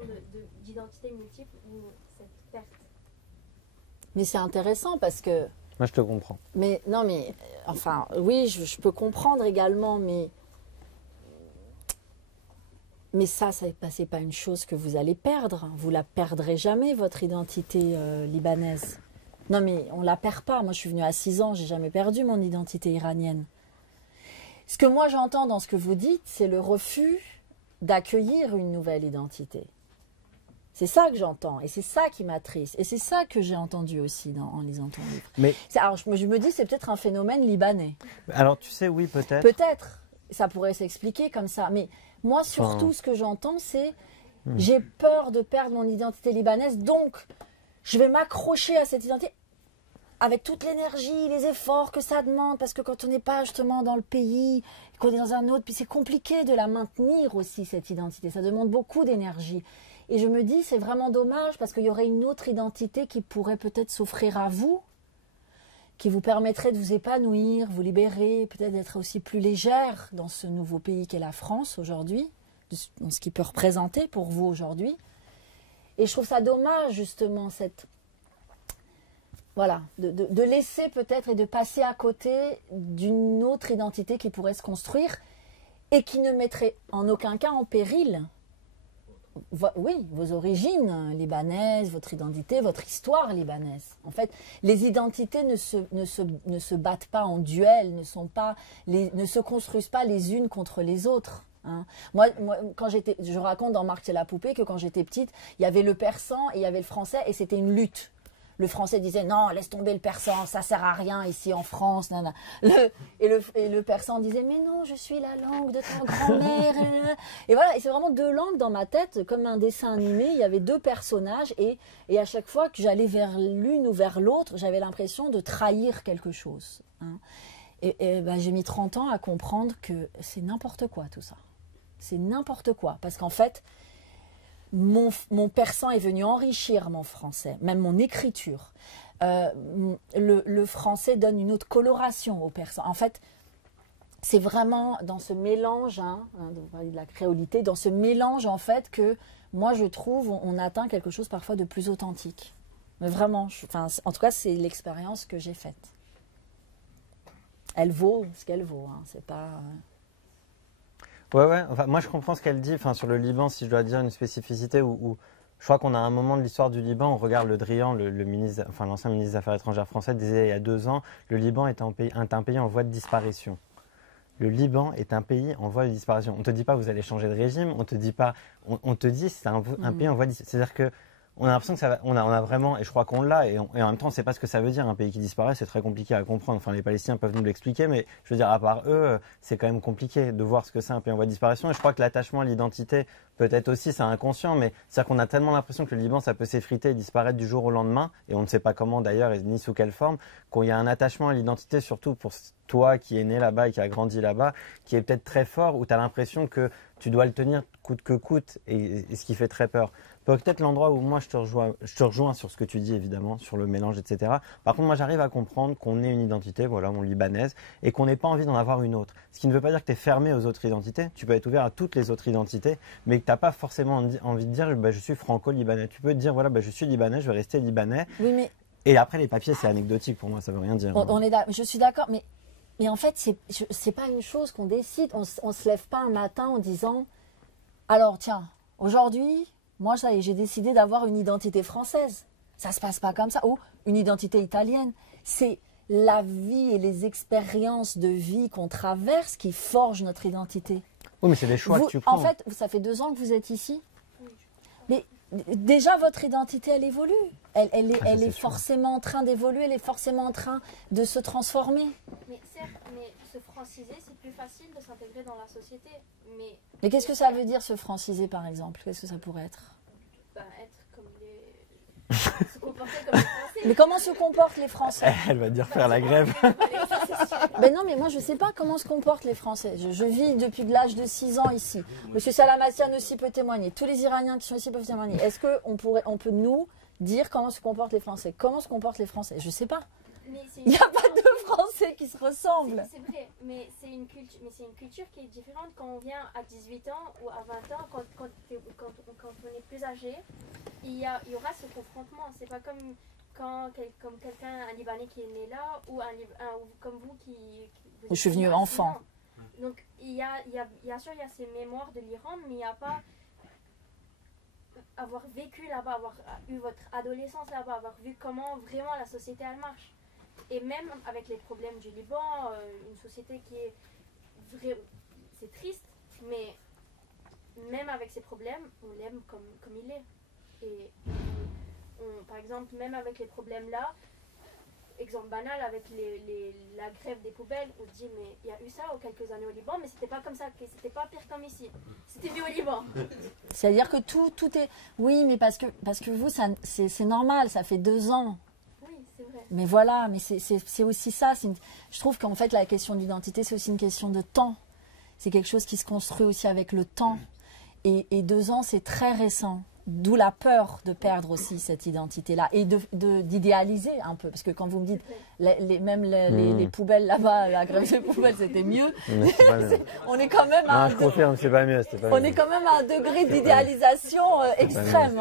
d'identité multiple ou cette perte. Mais c'est intéressant parce que... Moi, je te comprends. Mais non, mais... Enfin, oui, je peux comprendre également, mais ça, c'est pas une chose que vous allez perdre. Vous la perdrez jamais, votre identité libanaise. Non, mais on la perd pas. Moi, je suis venue à 6 ans, j'ai jamais perdu mon identité iranienne. Ce que moi, j'entends dans ce que vous dites, c'est le refus d'accueillir une nouvelle identité. C'est ça que j'entends, et c'est ça qui m'attriste, et c'est ça que j'ai entendu aussi en lisant ton livre. Mais alors je me dis, c'est peut-être un phénomène libanais. Alors tu sais, oui, peut-être. Peut-être, ça pourrait s'expliquer comme ça, mais moi surtout ce que j'entends, c'est j'ai peur de perdre mon identité libanaise, donc je vais m'accrocher à cette identité avec toute l'énergie, les efforts que ça demande, parce que quand on n'est pas justement dans le pays, qu'on est dans un autre, puis c'est compliqué de la maintenir aussi, cette identité. Ça demande beaucoup d'énergie. Et je me dis, c'est vraiment dommage, parce qu'il y aurait une autre identité qui pourrait peut-être s'offrir à vous, qui vous permettrait de vous épanouir, vous libérer, peut-être d'être aussi plus légère dans ce nouveau pays qu'est la France aujourd'hui, dans ce qu'il peut représenter pour vous aujourd'hui. Et je trouve ça dommage, justement, voilà, de laisser peut-être et de passer à côté d'une autre identité qui pourrait se construire et qui ne mettrait en aucun cas en péril, oui, vos origines libanaises, votre identité, votre histoire libanaise. En fait, les identités ne se battent pas en duel, ne se construisent pas les unes contre les autres. Hein. Moi, je raconte dans Marc c'est la poupée que quand j'étais petite, il y avait le persan et il y avait le français et c'était une lutte. Le français disait non, laisse tomber le persan, ça sert à rien ici en France. Et le persan disait mais non, je suis la langue de ta grand-mère. Et voilà, et c'est vraiment deux langues dans ma tête, comme un dessin animé. Il y avait deux personnages et à chaque fois que j'allais vers l'une ou vers l'autre, j'avais l'impression de trahir quelque chose. Hein. Et ben, j'ai mis 30 ans à comprendre que c'est n'importe quoi tout ça. C'est n'importe quoi. Parce qu'en fait, mon persan est venu enrichir mon français, même mon écriture. Le français donne une autre coloration au persan. En fait, c'est vraiment dans ce mélange, de la créolité, dans ce mélange en fait que moi je trouve on atteint quelque chose parfois de plus authentique. Mais vraiment, en tout cas c'est l'expérience que j'ai faite. Elle vaut ce qu'elle vaut, hein. C'est pas... Ouais. Enfin, moi, je comprends ce qu'elle dit. Enfin, sur le Liban, si je dois dire une spécificité, où je crois qu'on a un moment de l'histoire du Liban, on regarde Le Drian, l'ancien ministre des Affaires étrangères français, disait il y a 2 ans, le Liban est un pays en voie de disparition. Le Liban est un pays en voie de disparition. On te dit pas vous allez changer de régime, on te dit pas, on te dit c'est un pays en voie de disparition. C'est-à-dire que on a l'impression que on a vraiment, et je crois qu'on l'a, et en même temps on ne sait pas ce que ça veut dire un pays qui disparaît, c'est très compliqué à comprendre. Enfin, les Palestiniens peuvent nous l'expliquer, mais je veux dire, à part eux, c'est quand même compliqué de voir ce que c'est un pays en voie de disparition. Et je crois que l'attachement à l'identité, peut-être aussi, c'est inconscient, mais c'est-à-dire qu'on a tellement l'impression que le Liban, ça peut s'effriter et disparaître du jour au lendemain, et on ne sait pas comment d'ailleurs, ni sous quelle forme, qu'il y a un attachement à l'identité, surtout pour toi qui es né là-bas et qui a grandi là-bas, qui est peut-être très fort, où tu as l'impression que tu dois le tenir coûte que coûte, et ce qui fait très peur. Peut-être l'endroit où moi je te rejoins sur ce que tu dis évidemment, sur le mélange, etc. Par contre, moi j'arrive à comprendre qu'on ait une identité, voilà, mon libanaise, et qu'on n'ait pas envie d'en avoir une autre. Ce qui ne veut pas dire que tu es fermé aux autres identités, tu peux être ouvert à toutes les autres identités, mais que tu n'as pas forcément envie de dire bah, je suis franco-libanais. Tu peux te dire voilà, bah, je suis libanais, je vais rester libanais. Oui, mais... Et après les papiers c'est anecdotique pour moi, ça veut rien dire. Je suis d'accord, mais en fait c'est pas une chose qu'on décide, on se lève pas un matin en disant alors tiens, aujourd'hui... Moi, ça y est, j'ai décidé d'avoir une identité française. Ça se passe pas comme ça. Ou une identité italienne. C'est la vie et les expériences de vie qu'on traverse qui forgent notre identité. Oui, mais c'est des choix que tu prends. En fait, ça fait 2 ans que vous êtes ici. Mais déjà, votre identité, elle évolue. Elle est forcément en train d'évoluer. Elle est forcément en train de se transformer. Mais certes, mais se franciser, c'est plus facile de s'intégrer dans la société. Mais qu'est-ce que ça veut dire se franciser, par exemple? Qu'est-ce que ça pourrait être? Être comme les... se comporter comme les Français. Mais comment se comportent les Français? Elle va dire faire la grève. Ben non, mais moi je ne sais pas comment se comportent les Français. Je vis depuis l'âge de 6 ans ici. Monsieur Salamassian aussi peut témoigner. Tous les Iraniens qui sont ici peuvent témoigner. Est-ce qu'on peut nous dire comment se comportent les Français? Comment se comportent les Français? Je ne sais pas. Il n'y a pas deux Français qui se ressemblent. C'est vrai, mais c'est une culture qui est différente quand on vient à 18 ans ou à 20 ans, quand on est plus âgé. Il y aura ce confrontement. C'est pas comme quelqu'un, un Libanais qui est né là, ou comme vous qui je suis venue enfant. Donc bien sûr, il y a ces mémoires de l'Iran, mais il n'y a pas avoir vécu là-bas, avoir eu votre adolescence là-bas, avoir vu comment vraiment la société elle marche. Et même avec les problèmes du Liban, une société qui est c'est triste, mais même avec ses problèmes, on l'aime comme il est. Et par exemple, même avec les problèmes là, exemple banal, avec la grève des poubelles, on se dit mais il y a eu ça quelques années au Liban, mais c'était pas comme ça, c'était pas pire comme ici. C'était mieux au Liban. C'est-à-dire que tout est... Oui, mais parce que vous, c'est normal, ça fait 2 ans. Mais voilà, mais c'est aussi ça. Je trouve qu'en fait, la question d'identité, c'est aussi une question de temps. C'est quelque chose qui se construit aussi avec le temps. Et 2 ans, c'est très récent. d'où la peur de perdre aussi cette identité-là et d'idéaliser un peu. Parce que quand vous me dites, les poubelles là-bas, la grève des poubelles, c'était mieux. On est quand même à je confirme, c'est pas mieux. On est quand même à un degré d'idéalisation extrême.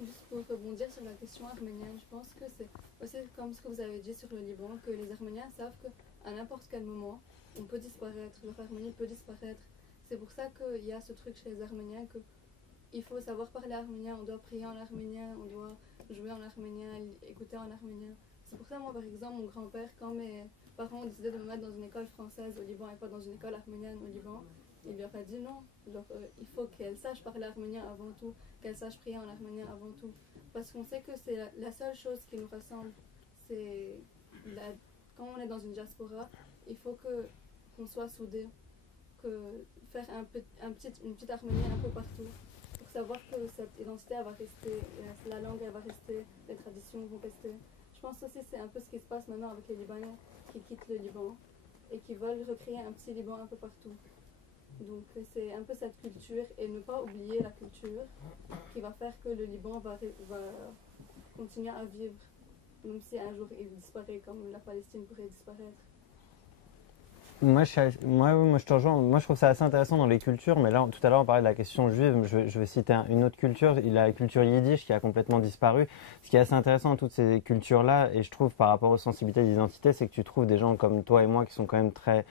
Juste pour rebondir sur la question arménienne, je pense que c'est aussi comme ce que vous avez dit sur le Liban, que les Arméniens savent qu'à n'importe quel moment, on peut disparaître, leur Arménie peut disparaître. C'est pour ça qu'il y a ce truc chez les Arméniens qu'il faut savoir parler arménien, on doit prier en arménien, on doit jouer en arménien, écouter en arménien. C'est pour ça, moi, par exemple, mon grand-père, quand mes parents ont décidé de me mettre dans une école française au Liban et pas dans une école arménienne au Liban, il leur a dit non. Il faut qu'elle sache parler arménien avant tout, qu'elle sache prier en arménien avant tout. Parce qu'on sait que c'est la seule chose qui nous rassemble. Quand on est dans une diaspora, il faut qu'on soit soudés, que faire une petite harmonie un peu partout, pour savoir que cette identité elle va rester, la langue elle va rester, les traditions vont rester. Je pense aussi que c'est un peu ce qui se passe maintenant avec les Libanais qui quittent le Liban et qui veulent recréer un petit Liban un peu partout. Donc c'est un peu cette culture et ne pas oublier la culture qui va faire que le Liban va continuer à vivre, même si un jour il disparaît comme la Palestine pourrait disparaître. Moi, je te rejoins. Moi, je trouve ça assez intéressant dans les cultures. Mais là, tout à l'heure, on parlait de la question juive. Je vais citer une autre culture, la culture yiddish, qui a complètement disparu. Ce qui est assez intéressant dans toutes ces cultures-là, et je trouve par rapport aux sensibilités d'identité, c'est que tu trouves des gens comme toi et moi qui sont quand même très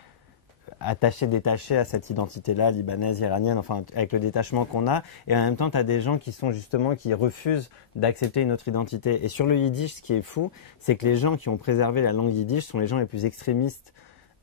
détachés à cette identité-là, libanaise, iranienne, enfin, avec le détachement qu'on a. Et en même temps, tu as des gens qui sont justement, qui refusent d'accepter une autre identité. Et sur le yiddish, ce qui est fou, c'est que les gens qui ont préservé la langue yiddish sont les gens les plus extrémistes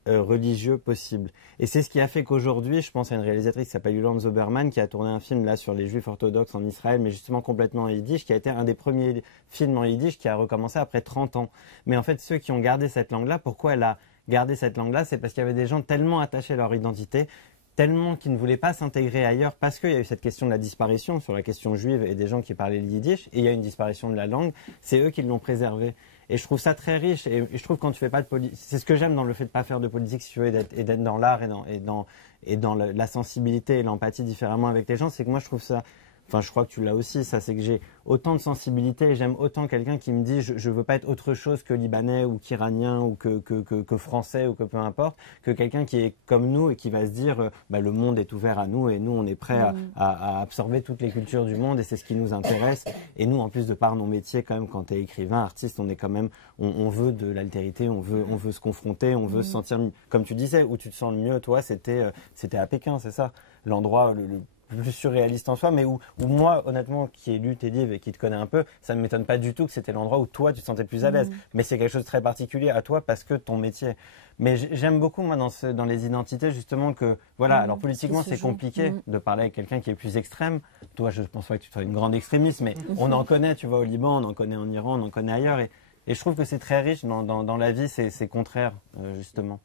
religieux possible. Et c'est ce qui a fait qu'aujourd'hui, je pense à une réalisatrice qui s'appelle Yolande Zoberman, qui a tourné un film là sur les juifs orthodoxes en Israël, mais justement complètement en yiddish, qui a été un des premiers films en yiddish qui a recommencé après 30 ans. Mais en fait, ceux qui ont gardé cette langue-là, pourquoi elle a gardé cette langue-là, c'est parce qu'il y avait des gens tellement attachés à leur identité, tellement qu'ils ne voulaient pas s'intégrer ailleurs, parce qu'il y a eu cette question de la disparition sur la question juive et des gens qui parlaient le yiddish, et il y a une disparition de la langue, c'est eux qui l'ont préservée. Et je trouve ça très riche, et je trouve que quand tu fais pas de politique, c'est ce que j'aime dans le fait de pas faire de politique, si tu veux, et d'être dans l'art et dans la sensibilité et l'empathie différemment avec les gens, c'est que moi je trouve ça, enfin je crois que tu l'as aussi, ça, c'est que j'ai autant de sensibilité et j'aime autant quelqu'un qui me dit je veux pas être autre chose que libanais ou qu'iranien ou que français ou que peu importe, que quelqu'un qui est comme nous et qui va se dire le monde est ouvert à nous et nous on est prêt à absorber toutes les cultures du monde et c'est ce qui nous intéresse. Et nous, en plus de par nos métiers, quand même, quand tu es écrivain, artiste, on est quand même, on veut de l'altérité, on veut se confronter, on veut se sentir, comme tu disais, où tu te sens le mieux, toi, c'était à Pékin, c'est ça, l'endroit le plus surréaliste en soi, mais où moi, honnêtement, qui ai lu tes livres et qui te connais un peu, ça ne m'étonne pas du tout que c'était l'endroit où toi, tu te sentais le plus à l'aise. Mais c'est quelque chose de très particulier à toi parce que ton métier. Mais j'aime beaucoup, moi, dans les identités, justement, que, voilà, alors politiquement, c'est compliqué de parler avec quelqu'un qui est plus extrême. Toi, je pense pas que tu sois une grande extrémiste, mais on en connaît, tu vois, au Liban, on en connaît en Iran, on en connaît ailleurs. Et je trouve que c'est très riche dans la vie, c'est contraire, justement.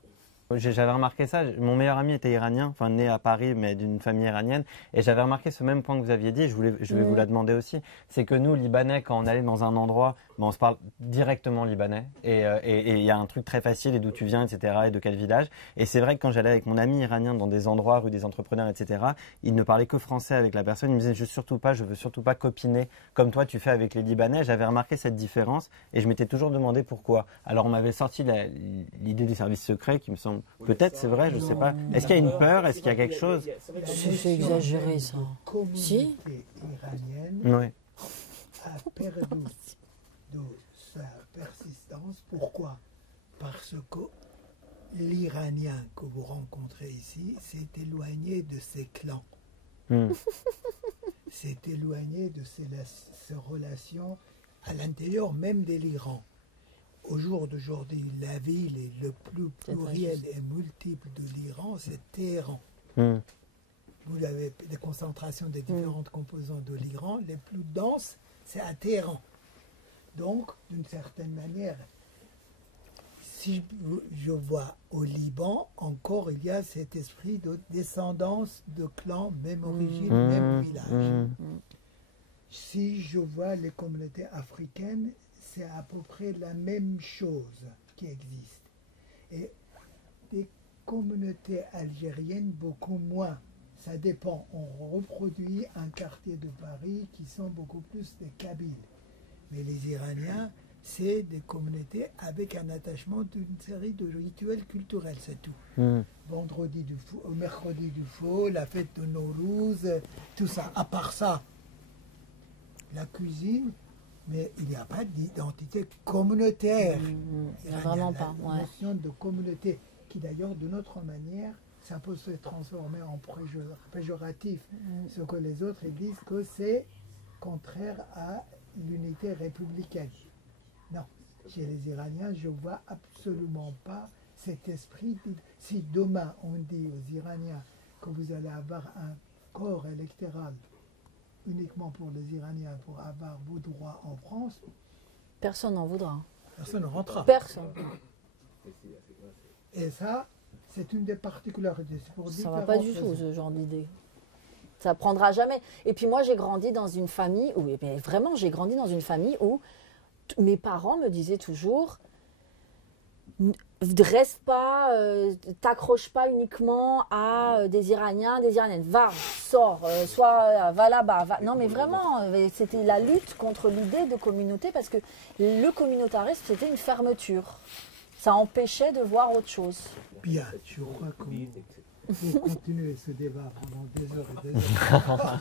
J'avais remarqué ça, mon meilleur ami était iranien, enfin né à Paris mais d'une famille iranienne, et j'avais remarqué ce même point que vous aviez dit, je vais vous la demander aussi, c'est que nous, Libanais, quand on allait dans un endroit, on se parle directement libanais, et il y a un truc très facile, et d'où tu viens, etc., et de quel village, et c'est vrai que quand j'allais avec mon ami iranien dans des endroits, rue des entrepreneurs, etc., il ne parlait que français avec la personne, il me disait je veux surtout pas copiner comme toi tu fais avec les Libanais. J'avais remarqué cette différence, et je m'étais toujours demandé pourquoi. Alors on m'avait sorti l'idée des services secrets qui me semble, peut-être c'est vrai, je sais pas. Est-ce qu'il y a une peur, est-ce qu'il y a quelque chose? C'est exagéré ça. La communauté iranienne a perdu de sa persistance. Pourquoi? Parce que l'Iranien que vous rencontrez ici s'est éloigné de ses clans. S'est éloigné de ses relations à l'intérieur même de l'Iran. Au jour d'aujourd'hui, la ville est le plus pluriel et multiple de l'Iran, c'est Téhéran. Vous avez des concentrations des différentes composantes de l'Iran, les plus denses, c'est à Téhéran. Donc, d'une certaine manière, si je vois au Liban, encore il y a cet esprit de descendance de clans, même origine, même village. Si je vois les communautés africaines, c'est à peu près la même chose qui existe. Et des communautés algériennes, beaucoup moins. ça dépend. On reproduit un quartier de Paris qui sont beaucoup plus des Kabyles. Mais les Iraniens, c'est des communautés avec un attachement d'une série de rituels culturels, c'est tout. Vendredi du fou, mercredi du faux, la fête de Nowruz, tout ça. À part ça, la cuisine, mais il n'y a pas d'identité communautaire. Il n'y a vraiment pas. La notion de communauté, qui d'ailleurs, de notre manière, ça peut se transformer en péjoratif. Ce que les autres ils disent que c'est contraire à l'unité républicaine. Non, chez les Iraniens, je ne vois absolument pas cet esprit. Si demain on dit aux Iraniens que vous allez avoir un corps électoral uniquement pour les Iraniens, pour avoir vos droits en France, personne n'en voudra. Personne ne rentrera. Personne. Et ça, c'est une des particularités. Ça ne va pas du tout, ce genre d'idée. Ça ne prendra jamais. Et puis moi, j'ai grandi dans une famille où, mais vraiment, j'ai grandi dans une famille où mes parents me disaient toujours, ne reste pas, t'accroche pas uniquement à des Iraniens, des Iraniennes. Va, sors, va là-bas. Va. Non, mais vraiment, c'était la lutte contre l'idée de communauté parce que le communautarisme, c'était une fermeture. Ça empêchait de voir autre chose. Bien, je crois qu'on continuer ce débat pendant des heures et des heures.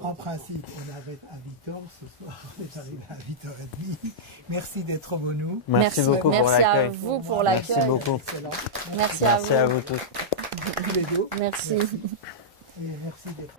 En principe, on arrête à 8h. Ce soir, on est arrivé à 8h30. Merci d'être venus. Merci beaucoup pour l'accueil. Merci à vous pour l'accueil. Merci beaucoup. Merci à vous tous. Tous les deux. Merci. Et merci d'être